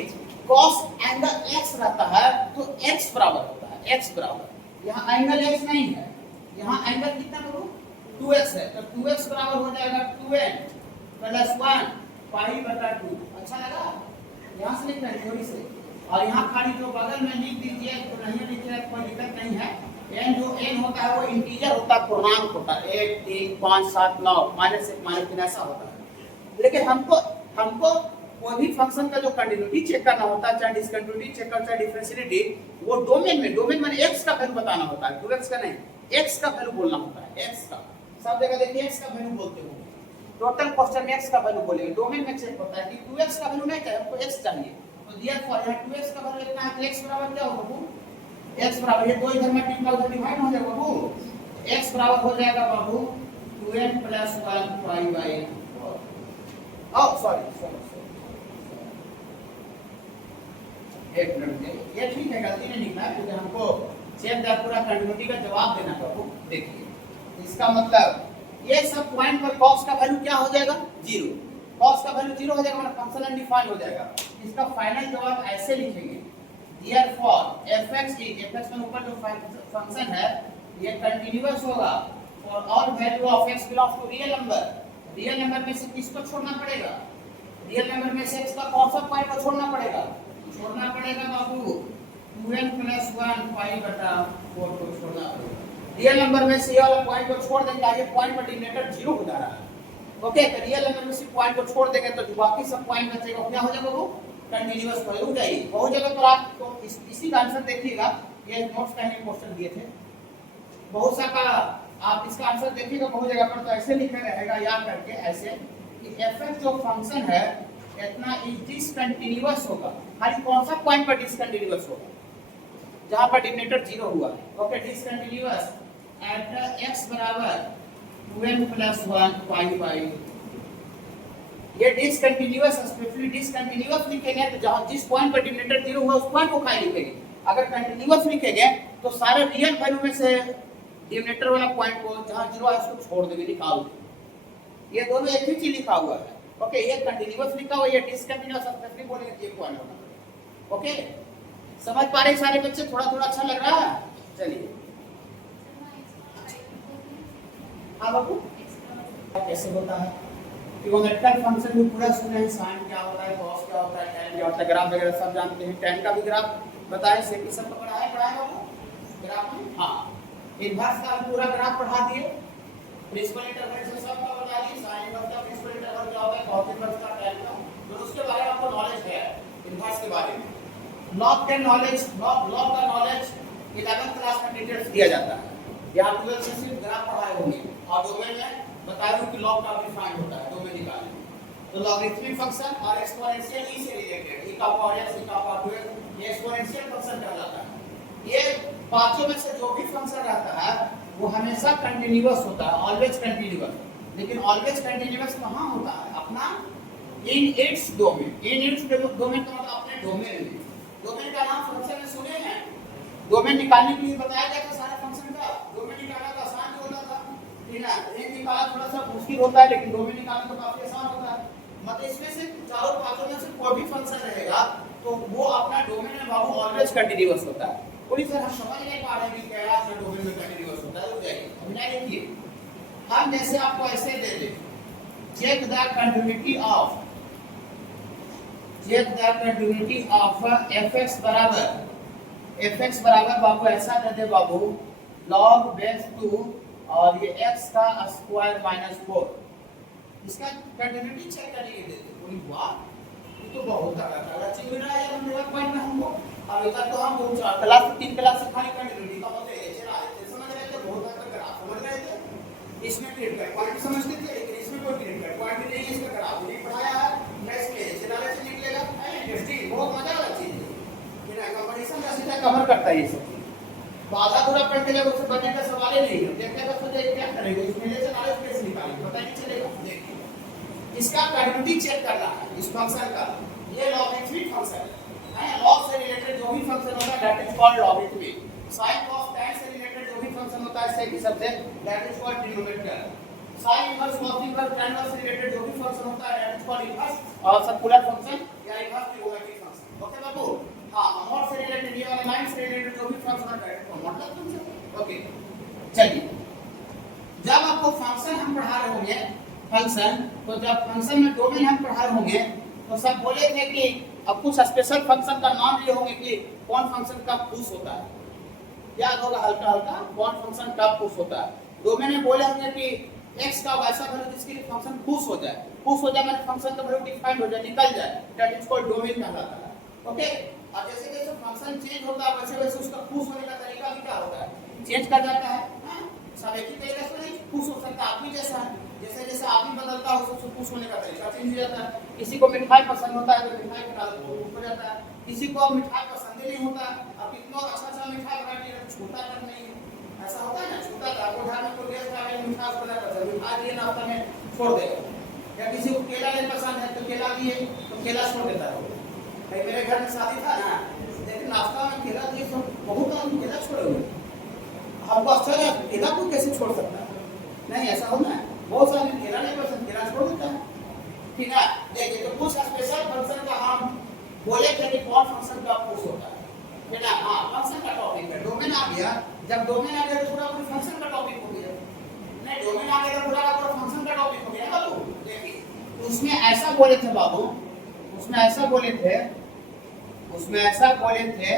cos एंगल x रहता है तो x बराबर होता है, x बराबर, यहां एंगल x नहीं है, यहां एंगल कितना करूं 2x है, तो 2x बराबर हो जाएगा 2n + 1 π/2। अच्छा लगा, यहां से लिख रहे हैं थोड़ी से, और यहां खाली जो बगल में लिख दीजिए, तो नहीं लिखे कोई दिक्कत नहीं है। n जो n होता है वो इंटीजर होता है, पूर्णांक होता है, 1 3 5 7 9 -1 -3 ऐसा होता है। लेकिन हमको कोई भी फंक्शन का जो कंटिन्यूटी चेक करना होता है, चाहे डिसकंटिन्यूटी चेक करना चाहे डिफरेंशियलिटी, वो डोमेन में माने x का वैल्यू बताना होता है, 2x का नहीं, x का वैल्यू बोलना होता है, x का। सब जगह देखिए x का वैल्यू बोलते हो, टोटल क्वेश्चन में x का वैल्यू बोलेंगे, डोमेन में चेक होता है कि 2x का वैल्यू नहीं चाहिए, हमको x चाहिए, तो देयरफॉर यहां 2x का वैल्यू इतना है तो x बराबर क्या होगा बाबू, x बराबर ये दो इधर मल्टीप्लाई उधर डिवाइड हो जाएगा बाबू, x बराबर हो जाएगा बाबू 2n + 1 π/4। ओह सॉरी एक मिनट, ये ठीक है, गलती नहीं लिखना है क्योंकि हमको चेक दैट पूरा कंटिन्यूटी का जवाब देना बाबू। देखिए इसका मतलब ये सब पॉइंट पर cos का वैल्यू क्या हो जाएगा 0, cos का वैल्यू 0 हो जाएगा मतलब फंक्शन अनडिफाइंड हो जाएगा। इसका फाइनल जवाब ऐसे लिखेंगे, देयरफॉर fx में ऊपर जो फंक्शन है ये कंटीन्यूअस होगा for all value of x belongs to real number. Real number में से किसको छोड़ना पड़ेगा, रियल नंबर में से x का कौन सा पॉइंट को छोड़ना पड़ेगा बाबू 2n + 1 π/4 को छोड़ना पड़ेगा। रियल नंबर में से ये वाला पॉइंट को छोड़ देंगे, ये पॉइंट पर डिनोमिनेटर 0 हो जा रहा है। ओके, तो रियल नंबर में से पॉइंट को छोड़ देंगे तो जो बाकी सब पॉइंट बचेगा क्या हो जाएगा वो कंटीन्यूअस वैल्यू हो जाएगी। बहुत जगह तो आप तो इसी का आंसर देखिएगा, ये नोट्स का ही क्वेश्चन दिए थे बहुत सा का, आप इसका आंसर देखिएगा बहुत जगह पर तो ऐसे लिखा रहेगा याद करके ऐसे कि fx जो फंक्शन है इतना इज डिसकंटीन्यूअस होगा, खाली कौन सा पॉइंट पर डिसकंटीन्यूअस होगा जहां पर डिनोमिनेटर 0 हुआ है। ओके, डिसकंटीन्यूअस एट x बराबर 2n + 1 π/, ये डिसकंटीन्यूअस स्पेशली डिसकंटीन्यूअस लिखेंगे तो जहां जिस पॉइंट पर डिनोमिनेटर 0 हुआ उस पॉइंट को खाली लिखेंगे। अगर कंटीन्यूअस लिखेंगे तो सारे रियल वैल्यू में से डिनोमिनेटर वाला पॉइंट को जहां 0 है उसको छोड़ देंगे, निकाल देंगे। ये दोनों एक ही चीज लिखा हुआ है। ओके, ये कंटीन्यूअस लिखा हुआ है, ये डिसकंटीन्यूअस स्पेशली बोलेंगे ये पॉइंट होना। ओके, समझ पा रहे सारे बच्चे, थोड़ा थोड़ा अच्छा लग रहा है। चलिए हाँ बाबू कैसे होता है ट्रिगोनोमेट्रिकल फंक्शन भी पूरा सुने हैं, साइन क्या होता है, कॉस क्या होता है, tan क्या होता है, ग्राफ वगैरह सब जानते हैं। tan का भी ग्राफ बताए, सेक सब पढ़ाया बाबू ग्राफ में। हाँ, इनवर्स का पूरा ग्राफ पढ़ा दिए, प्रिंसिपल इंटरवल से सब का बता दिए, साइन इनवर्स का प्रिंसिपल इंटरवल क्या होता है, कॉस इनवर्स का, tan का, तो उसके बारे में आपको नॉलेज है इनवर्स के बारे में। लॉग का नॉलेज, लॉग का नॉलेज 11th क्लास में डिटेल्स दिया जाता है, या 12th से सिर्फ ग्राफ पढ़ाए होंगे, और डोमेन में बताया हूं कि लॉग का डिफाइन होता है डोमेन निकालने। तो लॉगरिथमिक फंक्शन और एक्सपोनेंशियल ई से रिलेटेड, e का पावर x, e का पावर 2 ये एक्सपोनेंशियल फंक्शन कहलाता है। ये पांचों में से जो भी फंक्शन रहता है वो हमेशा कंटीन्यूअस होता है, ऑलवेज कंटीन्यूअस। लेकिन ऑलवेज कंटीन्यूअस कहां होता है? अपना in its domain. In its domain का मतलब अपने डोमेन में। डोमेन का नाम फंक्शन में सुने हैं? डोमेन निकालने के लिए बताया गया था सारे फंक्शन का। डोमेन निकालना तो आसान होता था, ठीक है? रेंज निकालना थोड़ा सा मुश्किल होता है, लेकिन डोमेन निकालना तो काफी आसान होता है। मतलब इसमें से चारों पांचों में से कोई भी फंक्शन रहेगा तो वो अपना डोमेन में बाबू ऑलवेज कंटीन्यूअस होता है। पूरी तरह समझ नहीं पा रहे कि क्या अपना डोमेन में कंटीन्यूअस होता है, रुक जाइए अब ना लिखिए। हम जैसे आपको ऐसे दे दे, check the continuity of, check the continuity of fx बराबर, fx बराबर बाबू ऐसा दे दे बाबू log बेस 2 और ये x का स्क्वायर माइनस 4, इसका कंटिन्यूटी चेक करने के लिए बोली वाह ये तो बहुत तगड़ा चीज मिल रहा है हम लोग पॉइंट में हमको। अब इधर तो हम दो चार क्लास 3 क्लास से खाली कंटिन्यूटी का मतलब ये चला है, समझ रहे थे? बहुत तक ग्राफ समझ रहे थे, इसमें क्रिटिकल पॉइंट समझते थे, लेकिन इसमें कोई क्रिटिकल पॉइंट नहीं है, इसका ग्राफ नहीं पढ़ाया है ना, इसके चला से निकलेगा। इंटरेस्टिंग, बहुत मजा वाला चीज है, ये ना कंपटीशन का सीधा कवर करता है ये सब। आधा पूरा पढ़ के जब उससे बनने का सवाल ही नहीं है, देखने का सोचे क्या करेंगे, इसमें से नॉलेज कैसे निकालेंगे पता नहीं चलेगा। देखिए इसका कंटिन्यूटी चेक करना है इस फंक्शन का, ये लॉगरिथमिक फंक्शन है, लॉग से रिलेटेड जो भी फंक्शन होता है that is called logarithmic. sin cos tan से रिलेटेड जो भी फंक्शन होता है सेक हिसाब say that is called trigonometrical. sin inverse cos inverse tan inverse से रिलेटेड जो भी फंक्शन होता है दैट इज कॉल्ड इनवर्स और सर्कुलर फंक्शन या इनवर्स ट्रिग्नोमेट्रिक फंक्शन। ओके बाबू? हां, मोड से रिलेटेड ये वाला लाइन से रिलेटेड जो भी फंक्शन होता है वो मॉडल फंक्शन। ओके चलिए, जब आपको फंक्शन हम पढ़ा रहे होंगे फंक्शन, तो जब फंक्शन में डोमेन हम पढ़ा रहे होंगे तो सब बोले थे कि अब कुछ स्पेशल फंक्शन का नाम लिए होंगे कि कौन फंक्शन कब पुश होता है, याद होगा हल्का हल्का कौन फंक्शन कब पुश होता है। डोमेन में बोले होंगे कि x का वैसा वैल्यू जिसके लिए फंक्शन पुश हो जाए, पुश हो जाए मतलब फंक्शन का वैल्यू डिफाइंड हो जाए, निकल जाए, दैट इज कॉल्ड डोमेन कहलाता है। ओके, और जैसे जैसे फंक्शन चेंज होता है वैसे वैसे उसका पुश होने का तरीका भी क्या होता है, चेंज कर जाता है। सब एक ही तरीके से नहीं पुश हो सकता, आदमी जैसा है, जैसे जैसे आदमी बदलता है उससे पुश होने का तरीका चेंज हो जाता है। किसी को मिठाई पसंद होता है तो मिठाई के डाल दो पुश हो जाता है, किसी को मिठाई पसंद ही नहीं होता, अब कितना अच्छा मिठाई बना दिया छोटा तक नहीं है, ऐसा होता है ना, छोटा था वो घर में कोई गेस्ट आ गया मिठाई बना पसंद मिठाई दिए नाश्ता में छोड़ देगा, या किसी को केला नहीं पसंद है तो केला दिए तो केला छोड़ देता है। भाई मेरे घर में शादी था ना, लेकिन नाश्ता में केला दिए तो बहुत आदमी केला छोड़े हुए, हमको अच्छा लगा केला को कैसे छोड़ सकता है, नहीं ऐसा होना है, बहुत सारे केला नहीं पसंद केला छोड़ देता है। ठीक है, देखिए तो कुछ स्पेशल फंक्शन का हम बोले थे कि कौन फंक्शन का पुश होता है, है ना? हाँ, फंक्शन का टॉपिक है, डोमेन आ गया, जब डोमेन आ गया तो पूरा पूरी फंक्शन का टॉपिक हो गया, नहीं डोमेन आ गया तो पूरा पूरा फंक्शन का टॉपिक हो गया बाबू। देखिए उसमें ऐसा बोले थे बाबू, उसमें ऐसा बोले थे, उसमें ऐसा बोले थे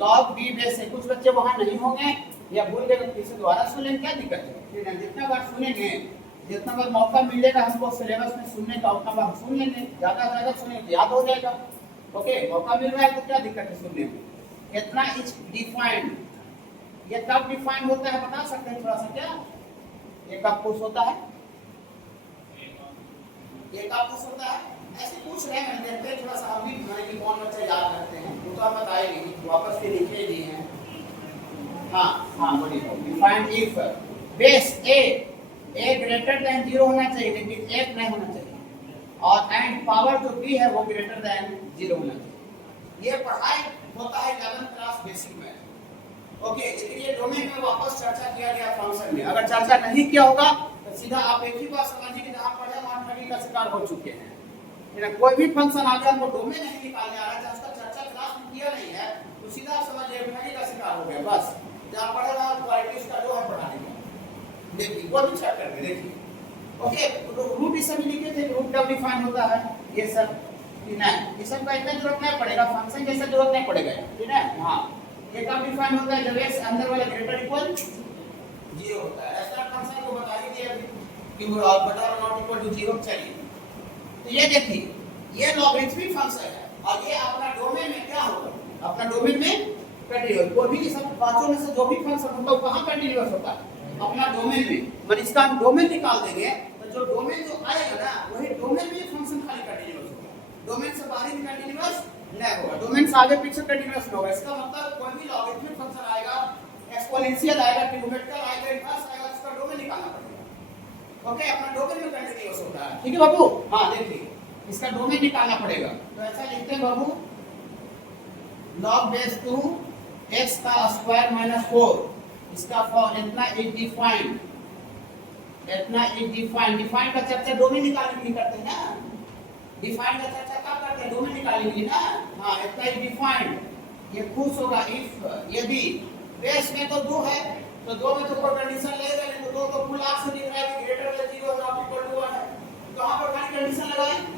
log b बेस से, कुछ बच्चे वहां नहीं होंगे या भूल गए तो फिर से दोबारा सुन लें, क्या दिक्कत है, ठीक है? जितना बार सुनेंगे जितना बार मौका मिलेगा हमको सिलेबस में सुनने का उतना बार सुन लेंगे, ज्यादा से ज्यादा सुनेंगे याद हो जाएगा। ओके, मौका मिल रहा है तो क्या दिक्कत है सुनने में। इतना इज डिफाइंड, ये कब डिफाइंड होता है बता सकते हैं थोड़ा सा क्या, ये कब पुश होता है, ये कब पुश होता है, ऐसे पूछ रहे हैं, देखते हैं थोड़ा सा हम भी माने कि कौन बच्चा याद करते हैं, वो तो आप बताएंगे वापस से लिखे दिए हैं। हाँ हाँ बोलिए, defined if base a greater than 0 होना चाहिए लेकिन 1 नहीं होना चाहिए, और एंड पावर जो b है वो ग्रेटर देन 0 होना चाहिए। ये पढ़ाई होता है 11th क्लास बेसिक में। ओके, लेकिन ये डोमेन में वापस चर्चा किया गया फंक्शन में, अगर चर्चा नहीं किया होगा तो सीधा आप एक ही बात समझिए कि जहां पढ़े वहां ठगी का शिकार हो चुके हैं। कोई भी फंक्शन आ गया हमको डोमेन नहीं निकालने आ रहा है, उसका चर्चा क्लास में किया नहीं है तो सीधा समझिए ठगी का शिकार हो गया, बस जहां पढ़े वहां क्वालिटी उसका जो है पढ़ाने का। देखिए वो भी चेक करके देखिए। ओके, रूट भी सभी लिखे थे रूट कब डिफाइन होता है, ये सब ठीक है, ये सब का इतना जरूरत नहीं पड़ेगा, फंक्शन जैसा जरूरत नहीं पड़ेगा ठीक है। हाँ, ये कब डिफाइन होता है, जब x अंदर वाला ग्रेटर इक्वल 0 होता है। ऐसा फंक्शन को बता ही दिया कि वो बटा नॉट इक्वल टू 0 चाहिए। तो ये देखिए, ये लॉगरिथमिक फंक्शन है और ये अपना डोमेन में क्या होगा, अपना डोमेन में कंटीन्यूअस। कोई भी सब पांचों में से जो भी फंक्शन होता है कहां कंटीन्यूअस होता है, अपना डोमेन में। मतलब इसका हम डोमेन निकाल देंगे तो जो डोमेन जो आएगा ना वही डोमेन में फंक्शन खाली कंटीन्यूअस होगा, डोमेन से बाहर भी कंटीन्यूअस नहीं होगा, डोमेन से आगे पीछे कंटीन्यूअस होगा। इसका मतलब कोई भी लॉगरिथमिक फंक्शन आएगा, एक्सपोनेंशियल आएगा, ट्रिग्नोमेट्रिकल आएगा, इनवर्स आएगा, इसका डोमेन निकालना पड़ेगा। ओके, अपना डोमेन में कंटीन्यूअस होता है ठीक है बाबू। हां देखिए, इसका डोमेन निकालना पड़ेगा। तो ऐसा लिखते हैं बाबू, log बेस 2 x का स्क्वायर माइनस 4, इसका फॉर्म इतना इज डिफाइंड, इतना इज डिफाइंड। डिफाइंड का चर्चा डोमेन निकालने के लिए करते हैं ना, डिफाइंड का चर्चा कब करते हैं, डोमेन निकालने के लिए ना। हां, इतना इज डिफाइंड, ये खुश होगा इफ यदि बेस में तो 2 है तो 2 में तो कोई कंडीशन लगेगा नहीं, तो 2 तो फुल आर्क से दिख रहा है कि greater than 0 not equal to 1 है। तो यहां पर खाली कंडीशन लगाएं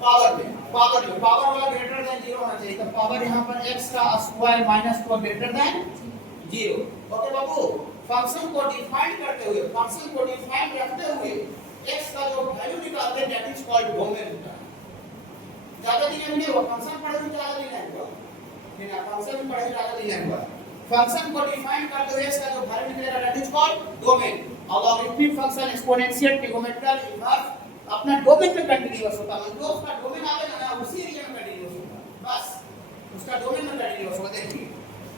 पावर में, पावर वाला ग्रेटर देन 0 होना चाहिए। तो पावर यहां पर x का square minus 4 greater than 0। Okay बाबू, फंक्शन को डिफाइन करते हुए, फंक्शन को डिफाइन रखते हुए x का जो वैल्यू निकालते हैं दैट इज कॉल्ड डोमेन होता है। ज्यादा दिन नहीं हुआ, फंक्शन पढ़े भी ज्यादा दिन नहीं हुआ, ठीक है, फंक्शन भी पढ़े ज्यादा दिन नहीं हुआ। फंक्शन को डिफाइन करते हुए x का जो वैल्यू निकलेगा दैट इज कॉल्ड डोमेन। और logarithmic function, exponential, trigonometrical, inverse अपना डोमेन में कंटीन्यूअस होता है। जो उसका डोमेन आएगा ना उसी एरिया में कंटीन्यूअस होगा, बस उसका डोमेन में कंटीन्यूअस होगा। देखिए,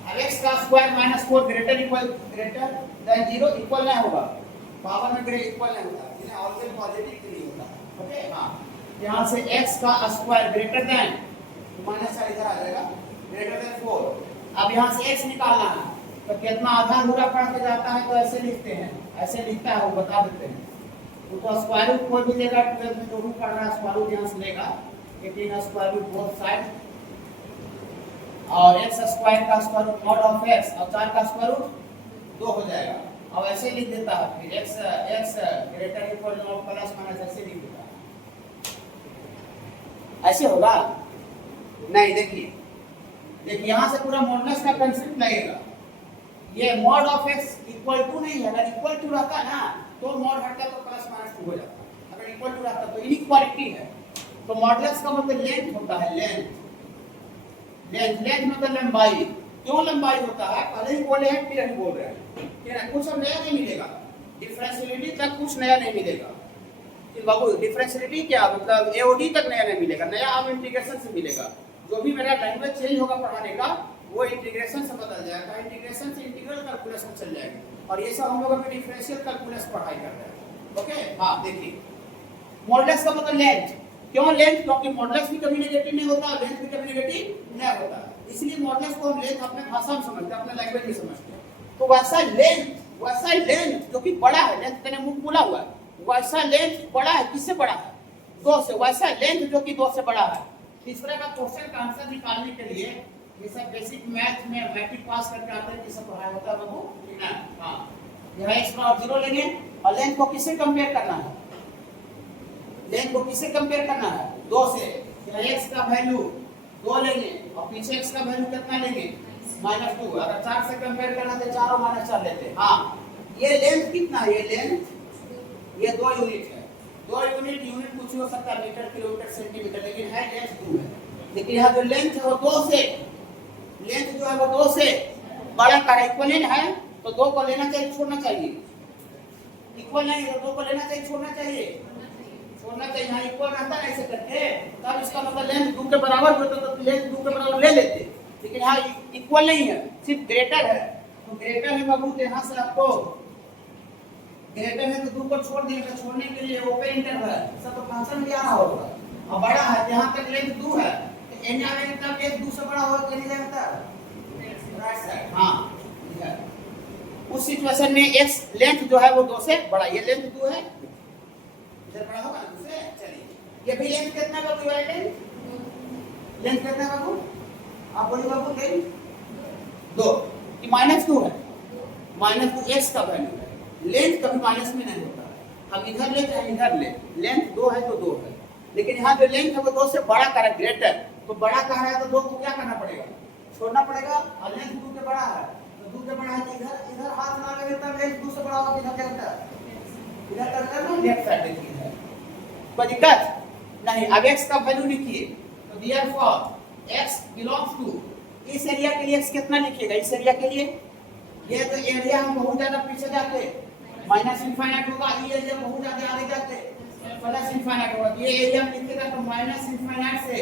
अब x का square minus 4 greater than 0 equal नहीं होगा, पावर में ग्रेटर इक्वल नहीं होता, इन्हें ऑलवेज पॉजिटिव के लिए होता है। ओके, हां, यहां से x का स्क्वायर ग्रेटर देन माइनस का इधर आ जाएगा ग्रेटर देन 4। अब यहां से x निकालना है तो कितना आधा अधूरा पढ़ के जाता है तो ऐसे लिखते हैं, ऐसे लिखता है वो बता देते हैं। तो स्क्वायर रूट कोई भी लेगा 12 में जो रूट पढ़ रहा है स्क्वायर रूट यहां से लेगा, 18 स्क्वायर रूट बोथ साइड, और x स्क्वायर का square root mod of x और 4 का स्क्वायर रूट 2 हो जाएगा। अब ऐसे लिख देता है, फिर x greater equal two plus minus ऐसे लिख देता है। ऐसे होगा नहीं, देखिए यहां से पूरा मॉडुलस का कांसेप्ट लगेगा। ये mod of x equal to नहीं है, अगर इक्वल टू रहता ना तो मॉड हटकर तो प्लस माइनस 2 हो जाता, अगर इक्वल टू रहता तो इनइक्वालिटी है। तो मॉडुलस का मतलब लेंथ होता है, लेंथ मतलब लंबाई। क्यों लंबाई होता है, पहले ही बोले हैं फिर बोल रहे हैं, ठीक है, कुछ नया नहीं मिलेगा, डिफरेंशियलिटी तक कुछ नया नहीं मिलेगा। फिर बाबू डिफरेंशियलिटी क्या मतलब एओडी तक नया नहीं मिलेगा, नया अब इंटीग्रेशन से मिलेगा। जो भी मेरा लैंग्वेज चेंज होगा पढ़ाने का वो इंटीग्रेशन से बदल जाएगा, इंटीग्रेशन से इंटीग्रल कैलकुलस में चल जाएगा, और ये सब हम लोग अभी डिफरेंशियल कैलकुलस पढ़ाई कर रहे हैं। ओके, हां देखिए, मॉडुलस का मतलब लेंथ। क्यों लेंथ, क्योंकि मॉडुलस भी कभी नेगेटिव नहीं होता, लेंथ भी कभी नेगेटिव नहीं होता, इसलिए मॉडुलस को हम लेंथ अपने भाषा में समझते हैं, अपने लैंग्वेज में समझते हैं। तो वैसा लेंथ जो कि बड़ा है, लेंथ मैंने मुंह बोला हुआ है, वैसा लेंथ बड़ा है, किससे बड़ा है, 2 से, वैसा लेंथ जो कि 2 से बड़ा है। इस तरह का क्वेश्चन का आंसर निकालने के लिए ये सब बेसिक मैथ में मैट्रिक पास करके आते हैं, ये सब पढ़ाया होता है बाबू, ठीक है। हां, यहां x का 0 लेंगे और लेंथ को किससे कंपेयर करना है, लेंथ को किससे कंपेयर करना है, 2 से। यहां x का वैल्यू 2 लेंगे और पीछे x का वैल्यू कितना लेंगे, -2। अगर 4 से कंपेयर करना तो 4 और -4 लेते हैं। हां, ये लेंथ कितना है, ये लेंथ ये 2 यूनिट है, 2 यूनिट कुछ हो सकता है, मीटर, किलोमीटर, सेंटीमीटर, लेकिन है लेंथ 2 है। लेकिन यहां जो लेंथ है वो 2 से, लेंथ जो है वो 2 से बड़ा का इक्वलेंट है, तो 2 को लेना चाहिए छोड़ना चाहिए, इक्वल नहीं है तो 2 को लेना चाहिए छोड़ना चाहिए, यहां इक्वल रहता है ऐसे करके, तब इसका मतलब लेंथ 2 के बराबर होता तो लेंथ 2 के बराबर ले लेते, लेकिन यहां इक्वल नहीं है, सिर्फ ग्रेटर है। तो ग्रेटर है बाबू, यहां से आपको ग्रेटर है तो 2 को छोड़ दिए, तो छोड़ने के लिए ओपन इंटरवल सब तो फंक्शन में आ रहा होगा, और बड़ा है यहां तक लेंथ 2 है, एन आने के तब लेंथ 2 से बड़ा होगा कि नहीं जाता, राइट साइड। हां, ठीक है, उस सिचुएशन में x लेंथ जो है वो 2 से बड़ा, ये लेंथ 2 है, इधर बड़ा होगा ना 2 से। चलिए ये भी लेंथ कितना का इक्विवेलेंट, लेंथ कितना बाबू, आप बोलिए बाबू, लेंथ 2 कि -2 है, -2 x का वैल्यू है, लेंथ कभी माइनस में नहीं होता। हम इधर ले चाहे इधर ले, लेंथ 2 है तो 2 है, लेकिन यहाँ जो लेंथ है वो 2 से बड़ा कर रहा है, ग्रेटर, तो बड़ा कह रहा है तो 2 को क्या करना पड़ेगा, छोड़ना पड़ेगा। और लेंथ 2 से बड़ा है तो 2 से बड़ा है तो इधर इधर हाथ ना लगे तब लेंथ 2 से बड़ा होगा, इधर क्या होता है, इधर करता है ना, लेफ्ट साइड देखिए है, कोई दिक्कत नहीं। अब x का वैल्यू लिखिए, तो देयरफॉर x बिलोंग्स टू, इस एरिया के लिए x कितना लिखिएगा, इस एरिया के लिए, ये तो एरिया हम बहुत ज्यादा पीछे जाते माइनस इनफाइनाइट होगा, ये एरिया बहुत ज्यादा आगे जाते प्लस इनफाइनाइट होगा, ये एरिया में लिखिएगा तो माइनस इनफाइनाइट से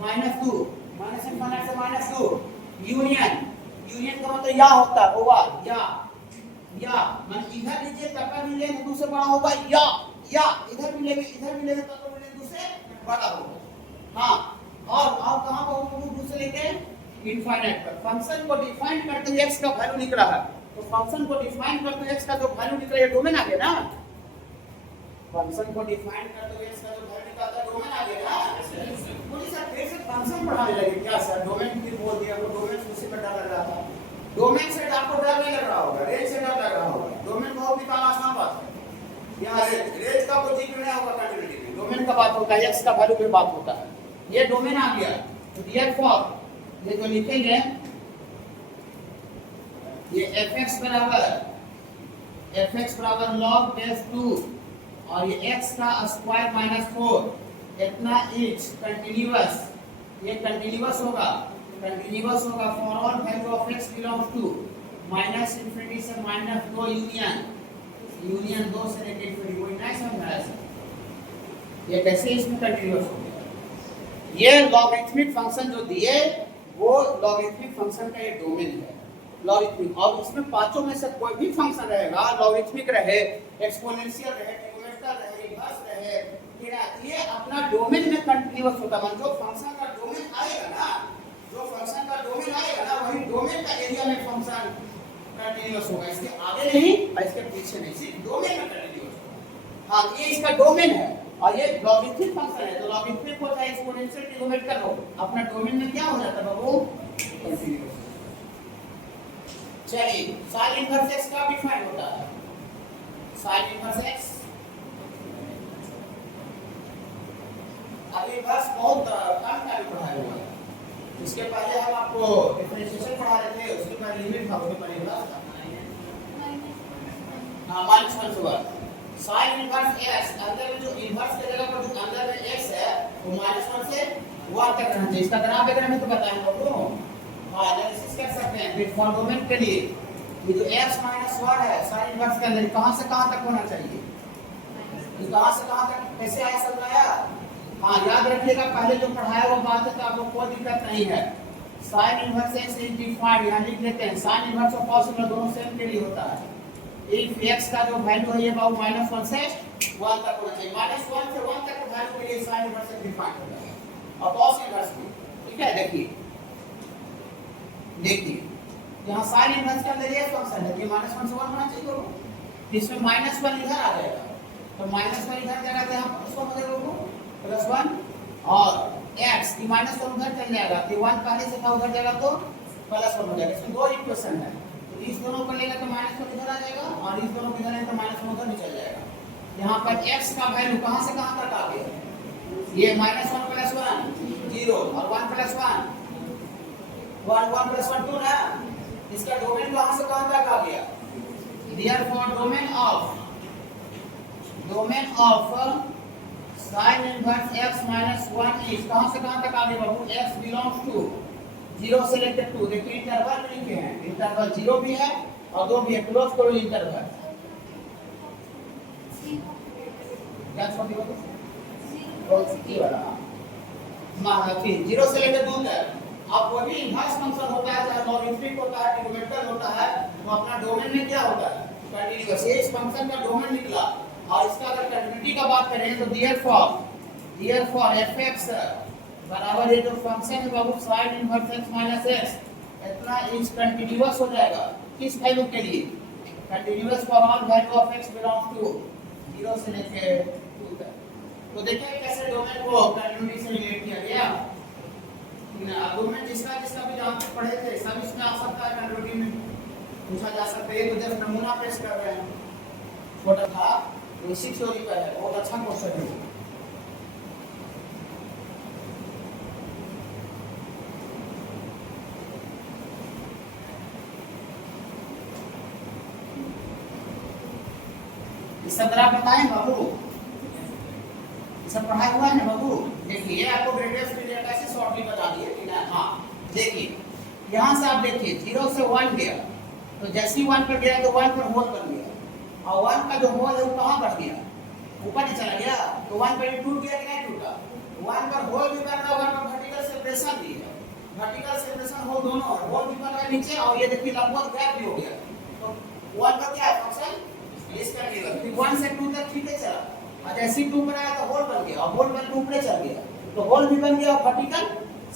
-2, माइनस इनफाइनाइट से -2, यूनियन, यूनियन का मतलब या होता होगा, या मान इधर लीजिए तब का भी लेंथ 2 से बड़ा होगा, या इधर भी लेंगे तब तो लेंथ 2 से बड़ा होगा। हां, और कहां पर 2 से लेके इनफाइनाइट पर। फंक्शन को डिफाइन करते हुए x का वैल्यू निकल रहा है, तो फंक्शन को डिफाइन करते हुए x का जो वैल्यू निकल रहा है डोमेन आ गया ना, फंक्शन को डिफाइन करते हुए x का जो वैल्यू निकलता है डोमेन आ गया ना। बोलिए सर फिर से फंक्शन पढ़ाने लगे क्या सर, डोमेन फिर बोल दिया, वो डोमेन उसी पर डर लग रहा था, डोमेन से आपको डर नहीं लग रहा होगा, रेंज से डर लग रहा होगा, डोमेन बहुत ही आसान बात है, यहाँ रेंज का कोई जिक्र नहीं होगा कंटिन्यूटी में, डोमेन का बात होता है, x का वैल्यू पे बात होता है, ये डोमेन आ गया। तो देयरफॉर ये जो लिखेंगे ये fx बराबर log बेस 2 और ये x का स्क्वायर -4 इतना इज कंटीन्यूअस, ये कंटीन्यूअस होगा for all value of x belongs to -infinity से -2 यूनियन 2 से लेकर इंफिनिटी, कोई नहीं समझ रहा है ये कैसे इसमें कंटीन्यूअस हो गया। ये लॉगरिथमिक फंक्शन जो दिए वो लॉगरिथमिक फंक्शन का ये डोमेन है, लॉगरिथमिक, और इसमें पांचों में से कोई भी फंक्शन रहेगा, लॉगरिथमिक रहे, एक्सपोनेंशियल रहे, ट्रिग्नोमेट्रिकल रहे, इनवर्स रहे, ये अपना डोमेन में कंटीन्यूअस होता है। जो फंक्शन का डोमेन आएगा ना वही डोमेन का एरिया में फंक्शन कंटीन्यूअस होगा, इसके आगे नहीं और इसके पीछे नहीं, सिर्फ डोमेन में कंटीन्यूअस होगा। हां, ये इसका डोमेन है और ये लॉगरिथमिक फंक्शन है, तो लॉगरिथमिक होता है एक्सपोनेंशियल, ट्रिग्नोमेट्रिकल हो, अपना डोमेन में क्या हो जाता है बाबू, कंटीन्यूअस। चलिए sin इनवर्स x का डिफाइन होता है, sin इनवर्स x, अभी बस बहुत कम टाइम पढ़ाया हुआ है, इसके पहले हम आपको डिफरेंशिएशन पढ़ा रहे थे, उसके बाद लिमिट था उसके पढ़ेगा हां -1 से 1 sin इनवर्स x, अंदर में जो इनवर्स के जगह पर जो अंदर में x है वो -1 से 1 तक रहना चाहिए, इसका ग्राफ वगैरह में तो बताएंगे आपको, हां एनालिसिस कर सकते हैं। फिर फॉर डोमेन के लिए ये जो x -1 है sin इनवर्स के अंदर कहां से कहां तक होना चाहिए, ये कहां से कहां तक कैसे आया समझाया, हां याद रखिएगा पहले जो पढ़ाया वो बात है तो आपको कोई दिक्कत नहीं है। sin inverse x is defined, यहां लिख लेते हैं sin इनवर्स और cos इनवर्स दोनों सेम के लिए होता है, इफ x का जो वैल्यू है ये बाबू -1 से 1 तक होना चाहिए, -1 से 1 तक का वैल्यू के लिए sin इनवर्स डिफाइंड होता है, और cos इनवर्स भी, ठीक है। देखिए यहाँ sin इनवर्स के अंदर ये फंक्शन है कि -1 से 1 होना चाहिए, तो इसमें -1 इधर आ जाएगा, तो -1 इधर जाएगा तो यहाँ इसको बदल दो +1 और x की -1 उधर चल जाएगा, तो 1 पहले से था उधर जाएगा तो +1 हो जाएगा, इसमें दो इक्वेशन है, तो इस दोनों को लेगा तो -1 इधर आ जाएगा और इस दोनों को इधर लेगा तो -1 उधर भी चल जाएगा। यहाँ पर x का वैल्यू कहाँ से कहाँ तक आ गया, ये -1 + 1 0 और 1 + 1 1 + 1 2 ना, इसका डोमेन कहां से कहां तक आ गया, therefore domain of sin inverse x -1 is कहां से कहां तक आ गया बाबू, x बिलोंग्स टू 0 से लेकर 2, देखिए इंटरवल में लिखे हैं, इंटरवल 0 भी है और 2 भी है, क्लोज करो इंटरवल, क्या छोड़ दिया बाबू, ये वाला फिर 0 से लेकर 2 तक। अब कोई भी इनवर्स फंक्शन होता है, चाहे लॉगरिथमिक होता है, ट्रिग्नोमेट्रिकल होता है, तो अपना डोमेन में क्या होता है, कंटीन्यूअस, ये इस फंक्शन का डोमेन निकला। और इसका अगर कंटिन्यूटी का बात करें तो देयरफॉर fx बराबर ये जो फंक्शन है बाबू sin इनवर्स x x इतना इज कंटीन्यूअस हो जाएगा, किस वैल्यू के लिए, continuous for all value of x belongs to 0 से लेकर 2 तक। तो देखिए कैसे डोमेन को कंटिन्यूटी से रिलेट किया गया, डोमेन जिसका भी जानते पढ़े थे सब इसमें आ सकता है, कंटिन्यूटी में पूछा जा सकता है, ये तो जस्ट नमूना पेश कर रहे हैं, छोटा था बेसिक थ्योरी का है, बहुत अच्छा क्वेश्चन है। इस सब तरह बताएं बाबू, सब पढ़ा हुआ है ना बाबू। देखिए आपको ग्रेटेस्ट पीरियड ऐसे शॉर्टली बता दिए कि ना। हाँ देखिए यहाँ से आप देखिए 0 से 1 गया, तो जैसे ही 1 पर गया तो 1 पर होल बन गया, और 1 का जो होल है वो कहाँ बढ़ गया, ऊपर नहीं चला गया। तो 1 पर टूट गया कि नहीं टूटा। 1 पर होल भी कर रहा है, 1 पर वर्टिकल सेपरेशन भी है, वर्टिकल सेपरेशन होल दोनों है, होल भी कर रहा है नीचे, और ये देखिए लगभग गैप भी हो गया। तो 1 का क्या है फंक्शन इसका टेबल, फिर 1 से 2 तक ठीक है चला, और जैसे ही 2 पर आया तो होल बन गया, और होल बन के ऊपर चल गया, तो होल भी बन गया और वर्टिकल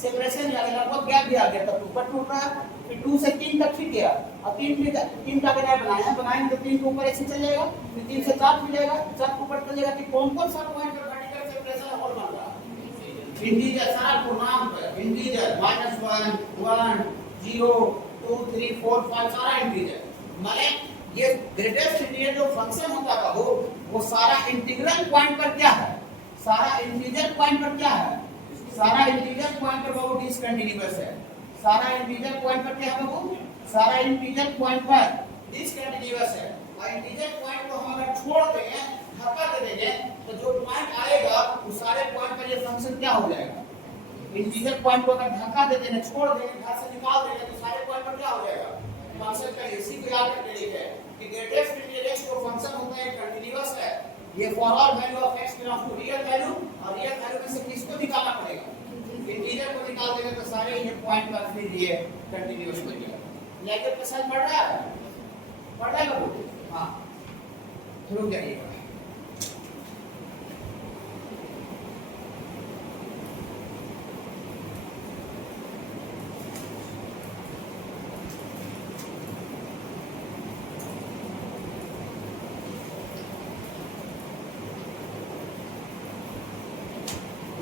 सेपरेशन या लगभग गैप भी आ गया, तब ऊपर टूट रहा है। फिर 2 से 3 तक ठीक गया, और 3 का बिना बनाया बनाएंगे तो 3 के ऊपर ऐसे चल जाएगा, फिर 3 से 4 मिलेगा, 4 के ऊपर चल जाएगा। कि कौन-कौन सा पॉइंट पर वर्टिकल सेपरेशन होल बन रहा है, इंटीजर सारा पूर्णांक है, इंटीजर -1 1 0 2 3 4 5 सारा इंटीजर। माने ये ग्रेटेस्ट इंटीजर जो फंक्शन होता है वो सारा इंटीग्रल पॉइंट पर क्या है, सारा इंटीजर पॉइंट पर क्या है, सारा इंटीजर पॉइंट पर वो डिसकंटीन्यूअस है। सारा इंटीजर पॉइंट पर क्या है बाबू, सारा इंटीजर पॉइंट पर डिसकंटीन्यूअस है। और इंटीजर पॉइंट को हम अगर छोड़ देंगे, धक्का दे देंगे, तो जो पॉइंट आएगा उस सारे पॉइंट पर ये फंक्शन क्या हो जाएगा। इंटीजर पॉइंट को अगर धक्का दे देंगे, छोड़ देंगे, घर से निकाल देंगे, तो सारे पॉइंट पर क्या हो जाएगा फंक्शन का। इसी को याद रखने के लिए कि ग्रेटेस्ट इंटीजर जो फंक्शन होता है कंटीन्यूअस है। ये for all value of x belongs to real value, और रियल वैल्यू में से किसको निकालना पड़ेगा, इंटीजर को निकाल देंगे, तो सारे ये पॉइंट पर फिर ये कंटीन्यूअस हो जाएगा। लेकिन प्रश्न पढ़ रहा है, पढ़ रहा है बाबू। हां रुक जाइए।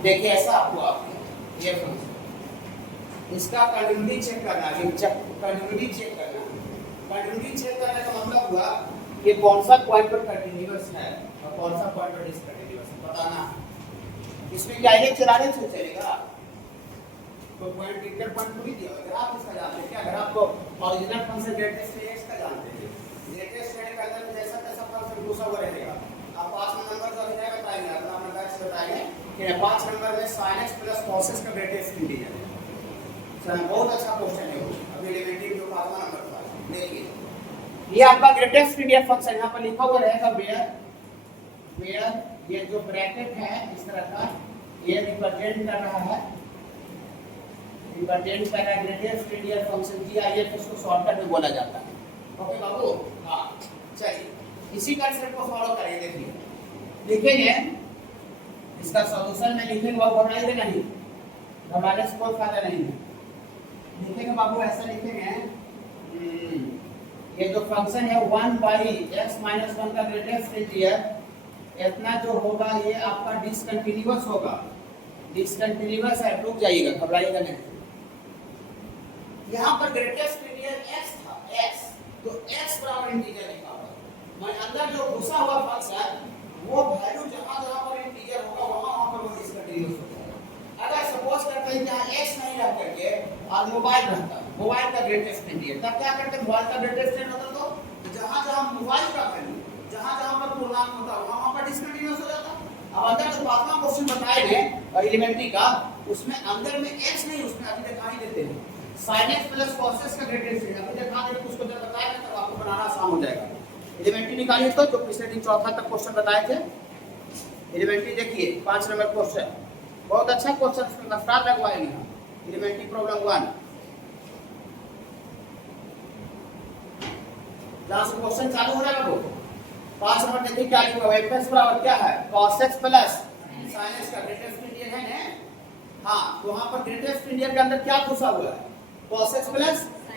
देखिए ऐसा आपको ये फंक्शन इसका कंटिन्यूटी चेक करना है, कंटिन्यूटी चेक करना है। कंटिन्यूटी चेक करने का मतलब हुआ कि कौन सा पॉइंट पर कंटिन्यूअस है और कौन सा पॉइंट पर डिसकंटिन्यूअस है बताना। इसमें क्या एक चलाने से चलेगा, तो पॉइंट इंटर पॉइंट पूरी दिया अगर आप इसका जानते हैं क्या, अगर आपको ओरिजिनल फंक्शन ग्रेटेस्ट एक्स का जानते हैं, ग्रेटेस्ट के अंदर जैसा तैसा फंक्शन दूसरा वो रहेगा। आप 5 नंबर का है बताएंगे, अपना बैच बताएंगे कि 5 नंबर में sin x plus cos x का ग्रेटेस्ट इंटीजर है। सर बहुत अच्छा क्वेश्चन है वो, अभी एलिमेंट्री जो 5वां नंबर था। देखिए ये आपका ग्रेटेस्ट इंटीजर फंक्शन यहां पर लिखा हुआ रहेगा वेयर ये जो ब्रैकेट है इस तरह का, ये रिप्रेजेंट कर रहा है, रिप्रेजेंट कर रहा है ग्रेटेस्ट इंटीजर फंक्शन की, आइए इसको शॉर्टकट में बोला जाता है। ओके बाबू। हां चलिए इसी कंसेप्ट को फॉलो करिए। देखिए लिखेंगे इसका सॉल्यूशन में लिखेंगे बाबू, घबराइए नहीं, घबराने से कोई फायदा नहीं है। लिखेंगे बाबू ऐसा लिखेंगे ये जो फंक्शन है 1/x-1 का ग्रेटेस्ट इंटीजर इतना जो होगा ये आपका डिसकंटीन्यूअस होगा, डिसकंटीन्यूअस है, रुक जाइएगा, घबराइएगा नहीं। यहाँ पर ग्रेटेस्ट इंटीजर x था, x तो x बराबर इंटीजर निकालो, मैं अंदर जो घुसा हुआ फंक्शन वो वैल्यू जहां पर इंटीजर होगा वहां पर वो डिसकंटीन्यूअस हो जाएगा। अगर सपोज करते हैं जहां x नहीं रह करके और मोबाइल रहता, मोबाइल का ग्रेटेस्ट इंटीजर, तब क्या करते हैं मोबाइल का ग्रेटेस्ट इंटीजर होता तो जहां मोबाइल का वैल्यू जहां पर पूर्णांक होता वहां पर डिसकंटीन्यूअस हो जाता। अब अंदर जो 5वां क्वेश्चन बताए हैं एलिमेंट्री का, उसमें अंदर में x नहीं, उसमें अभी दिखा ही देते हैं sin x plus cos x का ग्रेटेस्ट इंटीजर, अभी दिखा देते उसको जब बताएंगे तब आपको बनाना आसान हो जाएगा। एलिमेंट्री निकालिए तो जो पिछले दिन चौथा तक क्वेश्चन बताए थे। एलिमेंट्री देखिए 5 नंबर क्वेश्चन, बहुत अच्छा क्वेश्चन, इसमें दफ्तर लगवाएंगे हम। एलिमेंट्री प्रॉब्लम 1 जहां से क्वेश्चन चालू हो रहा है वो 5 नंबर देखिए क्या लिखा हुआ है, x बराबर क्या है cos x plus sin x का ग्रेटेस्ट इंटीजर है ना। हां तो वहां पर ग्रेटेस्ट इंटीजर के अंदर क्या घुसा हुआ है cos x plus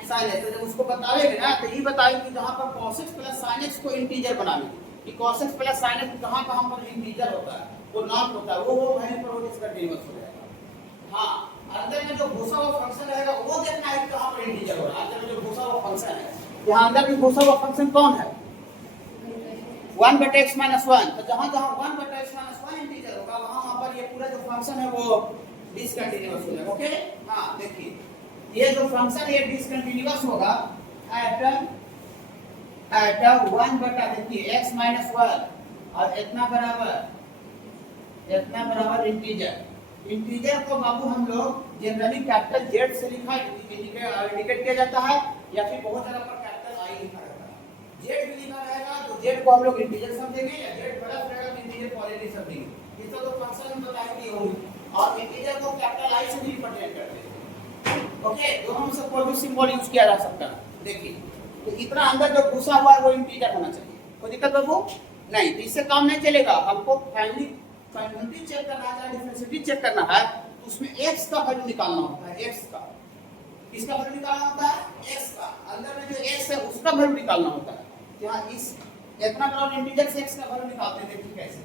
sin x, तो जब उसको बतावेंगे ना तो ये बताएंगे कि जहां पर cos x plus sin x को इंटीजर बनावे कि cos x plus sin x कहां पर इंटीजर होता है, वो नॉट होता है, वो वैल्यू पर वो डिसकंटीन्यूअस हो जाएगा। हां अंदर में जो घुसा हुआ फंक्शन रहेगा वो देखना है कि कहां पर इंटीजर हो रहा है। अंदर में जो घुसा हुआ फंक्शन है, यहां अंदर में घुसा हुआ फंक्शन कौन है, 1 बटे x माइनस 1, तो जहां जहां 1 बटे x माइनस 1 इंटीजर होगा वहां पर ये पूरा जो फंक्शन है वो डिसकंटीन्यूअस हो जाएगा। ओके, हाँ देखिए ये जो फंक्शन है ये डिसकंटीन्यूअस होगा एट 1 बटा देखिए x माइनस 1 और इतना बराबर इंटीजर को बाबू हम लोग जनरली कैपिटल Z से इंडिकेट किया जाता है या फिर बहुत जगह पर कैपिटल I लिखा रहता है। Z भी लिखा रहेगा तो Z को हम लोग इंटीजर समझेंगे या Z प्लस रहेगा तो इंटीजर पॉजिटिव समझेंगे। ये तो फंक्शन हम बताएंगे होंगे और इंटीजर को कैपिटल I से भी रिप्रेजेंट करते हैं। ओके, दोनों में से कोई भी सिंबल यूज किया जा सकता है। देखिए तो इतना अंदर जो घुसा हुआ है वो इंटीजर होना चाहिए। कोई दिक्कत बाबू नहीं, तो इससे काम नहीं चलेगा। हमको फाइनली चेक करना है, डिफरेंशिएबिलिटी चेक करना है, तो उसमें x का वैल्यू निकालना होता है। x का किसका वैल्यू निकालना होता है? x का। अंदर में जो x है उसका वैल्यू निकालना होता है। यहाँ इस इतना बड़ा इंटीजर से x का वैल्यू निकालते हैं। देखिए कैसे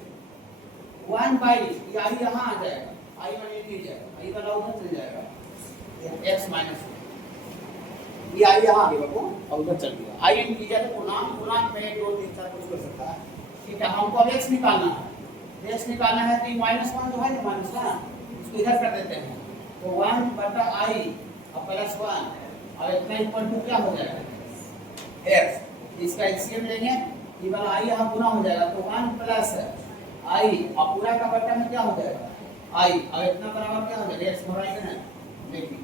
1 बाई आई यहाँ आ जाएगा, आई वाला इंटीजर आई वाला उधर चल जाएगा x माइनस ये आई यहाँ आ गया बाबू और उधर चल गया। आई इंटीजर है, पूर्णांक में 2 3 4 कुछ कर सकता है। ठीक है, हमको अब x निकालना है। x निकालना है तो -1 जो है ना -1 उसको इधर कर देते हैं, तो 1 बटा i और प्लस 1 और इतना इक्वल टू क्या हो जाएगा x। इसका एलसीएम लेंगे, ये वाला i यहाँ गुना हो जाएगा तो 1 प्लस i और पूरा का बटा में क्या हो जाएगा i और इतना बराबर क्या हो जाएगा x भराएगा ना। देखिए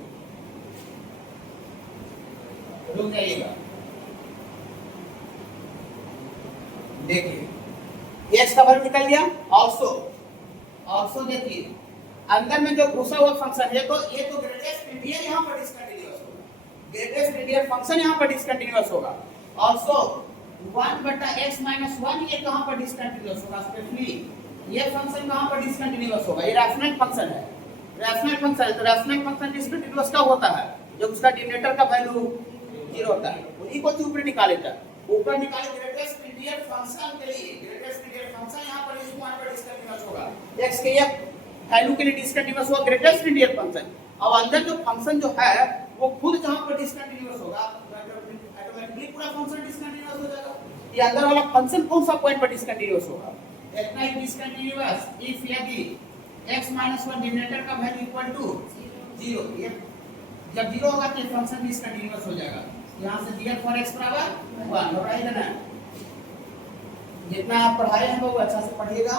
रुक जाइएगा, देखिए x का वैल्यू निकल गया। ऑल्सो देखिए अंदर में जो घुसा हुआ फंक्शन है, तो ये तो ग्रेटेस्ट इंटीजर यहाँ पर डिसकंटीन्यूअस होगा, ग्रेटेस्ट इंटीजर फंक्शन यहाँ पर डिसकंटीन्यूअस होगा। ऑल्सो 1 बटा x माइनस 1 ये कहाँ पर डिसकंटीन्यूअस होगा? स्पेशली ये फंक्शन कहाँ पर डिसकंटीन्यूअस होगा? ये रैशनल फंक्शन है, रैशनल फंक्शन है। तो रैशनल फंक्शन डिसकंटीन्यूअस कब होता है? जब उसका डिनोमिनेटर का वैल्यू 0 होता है। उन्हीं को ऊपर निकाले था, ऊपर निकाले ग्रेटेस्ट इंटीजर फंक्शन के लिए। ग्रेटेस्ट इंटीजर फंक्शन यहां पर इस पॉइंट पर डिसकंटीन्यूअस होगा, x के एक वैल्यू के लिए डिसकंटीन्यूअस हुआ ग्रेटेस्ट इंटीजर फंक्शन। अब अंदर जो फंक्शन जो है वो खुद जहां पर डिसकंटीन्यूअस होगा ऑटोमेटिकली पूरा फंक्शन डिसकंटीन्यूअस हो जाएगा। ये अंदर वाला फंक्शन कौन सा पॉइंट पर डिसकंटीन्यूअस होगा? इतना ही डिसकंटीन्यूअस इफ यदि x - 1 डिनोमिनेटर का वैल्यू इक्वल टू 0। ये जब 0 होगा तो फंक्शन डिसकंटीन्यूअस हो जाएगा। यहाँ से दिया फॉर x बराबर 1 हो रहा है ना। जितना आप पढ़ाए हैं वो अच्छा से पढ़िएगा।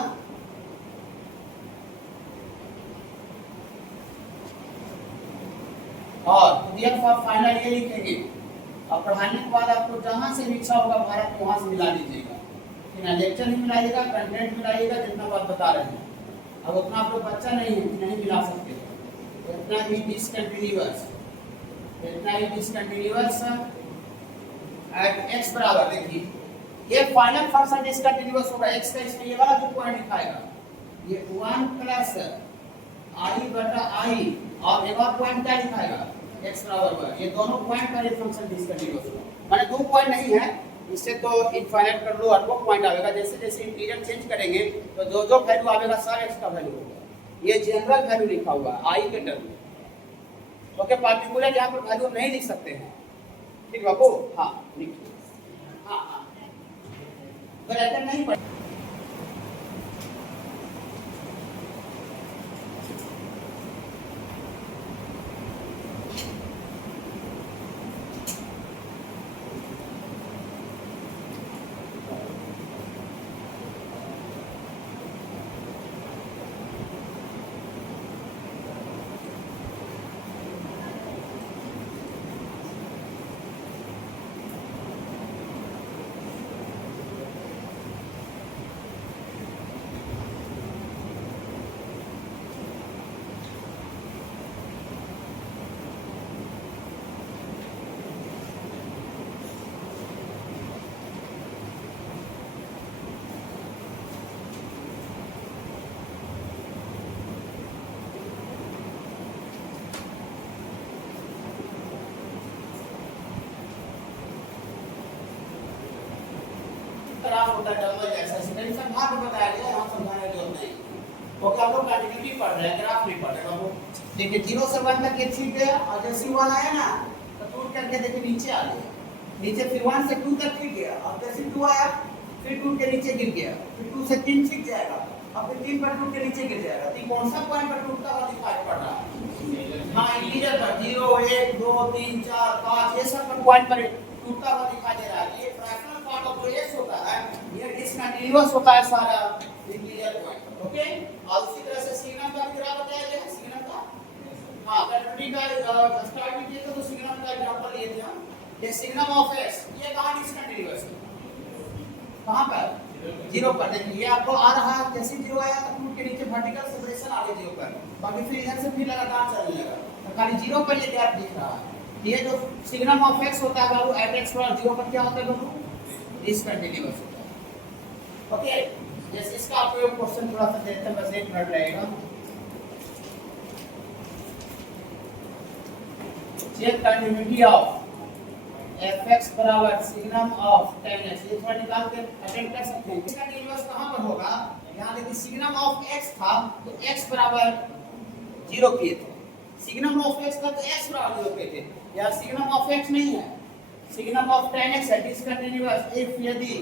और दिया फॉर फाइनल ये लिखेंगे और पढ़ाने के बाद आपको जहाँ से भी इच्छा होगा भारत में वहाँ से मिला लीजिएगा। ना लेक्चर ही मिलाइएगा, कंटेंट मिलाइएगा, जितना बात बता रहे हैं। अब उतना आप लोग बच्चा नहीं है, नहीं मिला सकते। तो इतना ही डिसकंटीन्यूअस एट x बराबर देखिए ये फाइनल फंक्शन डिसकंटीन्यूअस होगा x का। इसमें ये वाला जो पॉइंट दिखाएगा ये 1 प्लस i बटा i और एक और पॉइंट क्या दिखाएगा x बराबर 1। ये दोनों पॉइंट पर ये फंक्शन डिसकंटीन्यूअस होगा। माने दो पॉइंट नहीं है, इससे तो इनफाइनाइट कर लो और वो पॉइंट आएगा। जैसे जैसे इंटीजर चेंज करेंगे तो जो जो वैल्यू आएगा सारा x का वैल्यू होगा। ये जनरल वैल्यू लिखा हुआ है i के टर्म में। ओके, पार्टिकुलर यहाँ पर वैल्यू नहीं लिख सकते हैं। ठीक बाबू, हाँ लिखिए। हाँ तो ऐसा नहीं पढ़ ग्राफ होता है डबल जैसा सिंपल समझा के बताया गया, हम समझाने की जरूरत नहीं। ओके, हम लोग क्वांटिटेटिव पढ़ रहे हैं, ग्राफ नहीं पढ़ रहे बाबू। देखिए 0 से 1 तक ये ठीक है और जैसे 1 आया ना तो टूट करके देखिए नीचे आ गया। नीचे फिर 1 से 2 तक ठीक है और जैसे 2 आया फिर 2 के नीचे गिर गया, फिर 2 से 3 छिप जाएगा, अब फिर 3 पर 2 के नीचे गिर जाएगा। तो कौन सा पॉइंट पर टूटता हुआ दिखाई पड़ रहा है? हाँ, इंटीजर पर 0 1 2 3 4 5 ये सब पर पॉइंट पर टूटता हुआ दिखाई दे रहा है। ये फ्रैक्शनल पार्ट ऑफ जो x होता है ये डिसकंटीन्यूअस होता है सारा इंटीजर पॉइंट। ओके, और उसी तरह से सिग्नम का भी ग्राफ बताया गया है। सिग्नम का हाँ कंटिन्यूटी का स्टार्ट में किया था तो सिग्नम का एग्जांपल लिए थे हम। ये सिग्नम ऑफ x ये कहां डिसकंटीन्यूअस है? कहां पर? 0 पर। देखिए ये आपको आ रहा है, जैसे 0 आया तो टूट के नीचे वर्टिकल सेपरेशन आ गया 0 पर, बाकी फिर इधर से फिर लगातार चलने लगा, तो खाली 0 पर ये गैप दिख रहा है। ये जो सिग्नम ऑफ x होता है बाबू एट x पर 0 पर क्या होता है बाबू? डिसकंटीन्यूअस होता है। ओके, जैसे इसका आपको एक क्वेश्चन थोड़ा सा देखते हैं, बस 1 मिनट लगेगा। चेक कंटिन्यूटी ऑफ fx बराबर सिग्नम ऑफ tan x, ये थोड़ा निकाल के अटेम्प्ट कर सकते हैं। इसका इनवर्स कहां पर होगा? यहां देखिए सिग्नम ऑफ x था तो x बराबर 0 किए थे, सिग्नम ऑफ x था तो x बराबर 0 किए थे। यार सिग्नम ऑफ x नहीं है, सिग्नम ऑफ tan x है डिसकंटीन्यूअस इफ यदि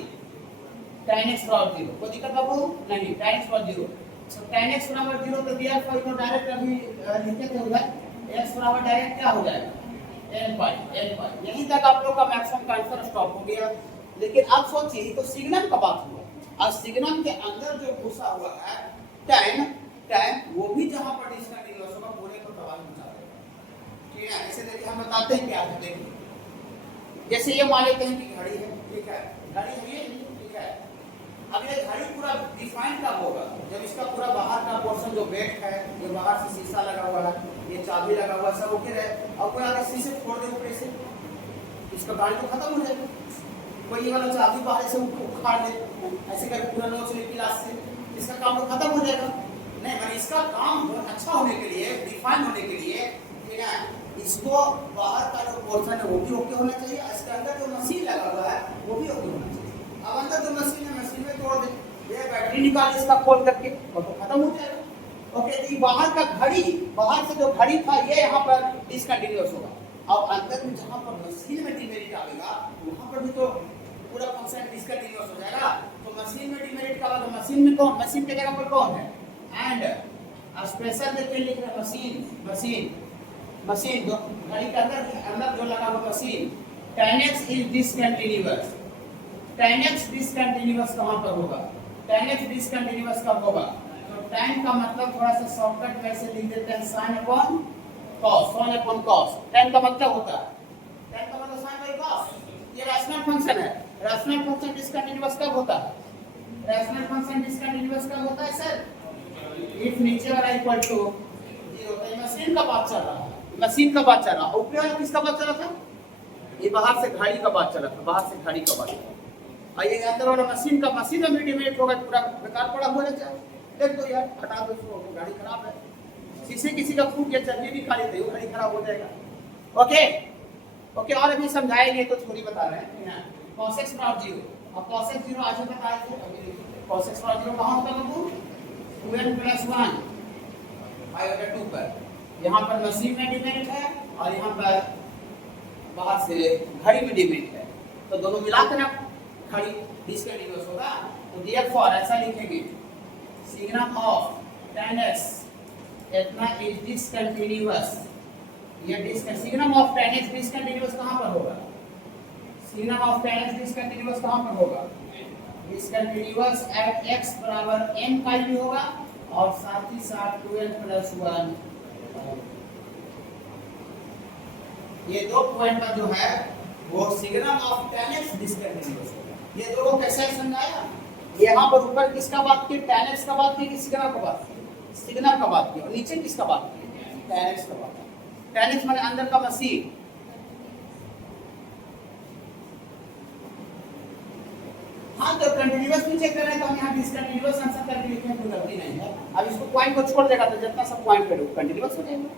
tan x बराबर 0। कोई दिक्कत बाबू नहीं, tan x बराबर 0, सो tan x बराबर 0 तो दिया फॉर को डायरेक्ट अभी लिखते थे उधर x बराबर डायरेक्ट क्या हो जाएगा? n पाई। यहीं तक आप लोग का मैक्सिमम का आंसर स्टॉप हो गया। लेकिन अब सोचिए तो सिग्नम का बात हुआ, और सिग्नम के अंदर जो घुसा हुआ है tan वो भी जहां पर डिसकंटीन्यूअस होगा पूरे को प्रभावित मचा देगा। ठीक है, ऐसे देखिए हम बताते हैं क्या है। देखिए जैसे ये मान लेते हैं कि घड़ी है, ठीक है, घड़ी है ये, ठीक है। अब ये घड़ी पूरा डिफाइन कब होगा? जब इसका पूरा बाहर का पोर्शन जो बेल्ट है, ये बाहर से शीशा लगा हुआ है, ये चाबी लगा हुआ है, सब ओके रहे, और कोई अगर शीशे फोड़ दे ऊपर से, इसका गाड़ी तो खत्म हो जाएगा। कोई ये वाला चाबी बाहर से उखाड़ दे, ऐसे करके पूरा नोच ले क्लास से, इसका काम तो खत्म हो जाएगा। नहीं, मतलब इसका काम अच्छा होने के लिए, डिफाइन होने के लिए, ठीक है, इसको बाहर का जो पोर्शन है वो भी ओके होना चाहिए, इसके अंदर जो मशीन लगा हुआ है वो भी ओके होना चाहिए। अब अंदर जो मशीन है, मशीन में तोड़ दे, ये बैटरी निकाल इसका खोल करके, वो तो खत्म हो जाएगा। ओके, तो बाहर का घड़ी, बाहर से जो घड़ी था ये यहाँ पर डिसकंटीन्यूअस होगा। अब अंदर में जहाँ पर मशीन में डिमेरिट आएगा वहाँ पर भी तो पूरा फंक्शन डिसकंटीन्यूअस हो जाएगा। तो मशीन में डिमेरिट का मतलब मशीन में कौन, मशीन के जगह पर कौन है? एंड स्पेशल देखिए लिख रहे मशीन जो घड़ी के अंदर जो लगा हुआ machine, tan x is discontinuous. tan x discontinuous कहाँ पर होगा? tan x डिसकंटीन्यूअस कब होगा? तो tan का मतलब थोड़ा सा शॉर्टकट में से लिख देते हैं sin अपॉन cos। tan का मतलब होता है, tan का मतलब sin बाई cos। ये रैशनल फंक्शन है, रैशनल फंक्शन डिसकंटीन्यूअस कब होता है? रैशनल फंक्शन डिसकंटीन्यूअस कब होता है सर? इफ नीचे वाला इक्वल टू 0। तो मशीन का बात चल रहा है, मशीन का बात चल रहा है। ऊपर वाला किसका बात चल रहा था? ये बाहर से घड़ी का बात चल रहा था, बाहर से घड़ी का बात चल रहा था। और ये अंदर वाला मशीन का, मशीन में डिमेरिट होगा, पूरा बेकार पड़ा हो जाएगा। देख दो यार, हटा दो इसको, गाड़ी खराब है, शीशे किसी का फूट गया, चलिए भी खाली थे, वो घड़ी खराब हो जाएगा। ओके, और अभी समझाएंगे तो थोड़ी बता रहे हैं। cos x बराबर 0, अब cos x 0 आज बताए थे, अभी cos x बराबर 0 कहाँ होता है बाबू? 2n + 1 /2 पर। यहाँ पर मशीन में डिमेरिट है और यहाँ पर बाहर से घड़ी में डिमेरिट है, तो दोनों मिलाकर ना घड़ी डिसकंटीन्यूअस होगा। तो देयरफॉर ऐसा लिखेंगे सिग्नम ऑफ tan x इतना इज डिसकंटीन्यूअस। ये signum of tan x discontinuous कहाँ पर होगा? Signum of tan x discontinuous कहाँ पर होगा? डिसकंटीन्यूअस एट x बराबर n पाई भी होगा और साथ ही साथ 2n + 1। ये दो पॉइंट पर जो है वो signum of tan x discontinuous होगा। ये दोनों कैसे समझाया? यहाँ पर ऊपर किसका बात की? tan x का बात की कि सिग्नम का बात की? सिग्नम का बात की। और नीचे किसका बात की? tan x का बात की। tan x माने अंदर का मशीन। हाँ, तो कंटीन्यूअस भी चेक कर रहे हैं तो हम यहाँ डिसकंटीन्यूअस आंसर करके लिखे हैं, कोई गलती नहीं है। अब इसको पॉइंट को छोड़ देगा तो जितना सब पॉइंट पे कंटीन्यूअस हो जाएगा।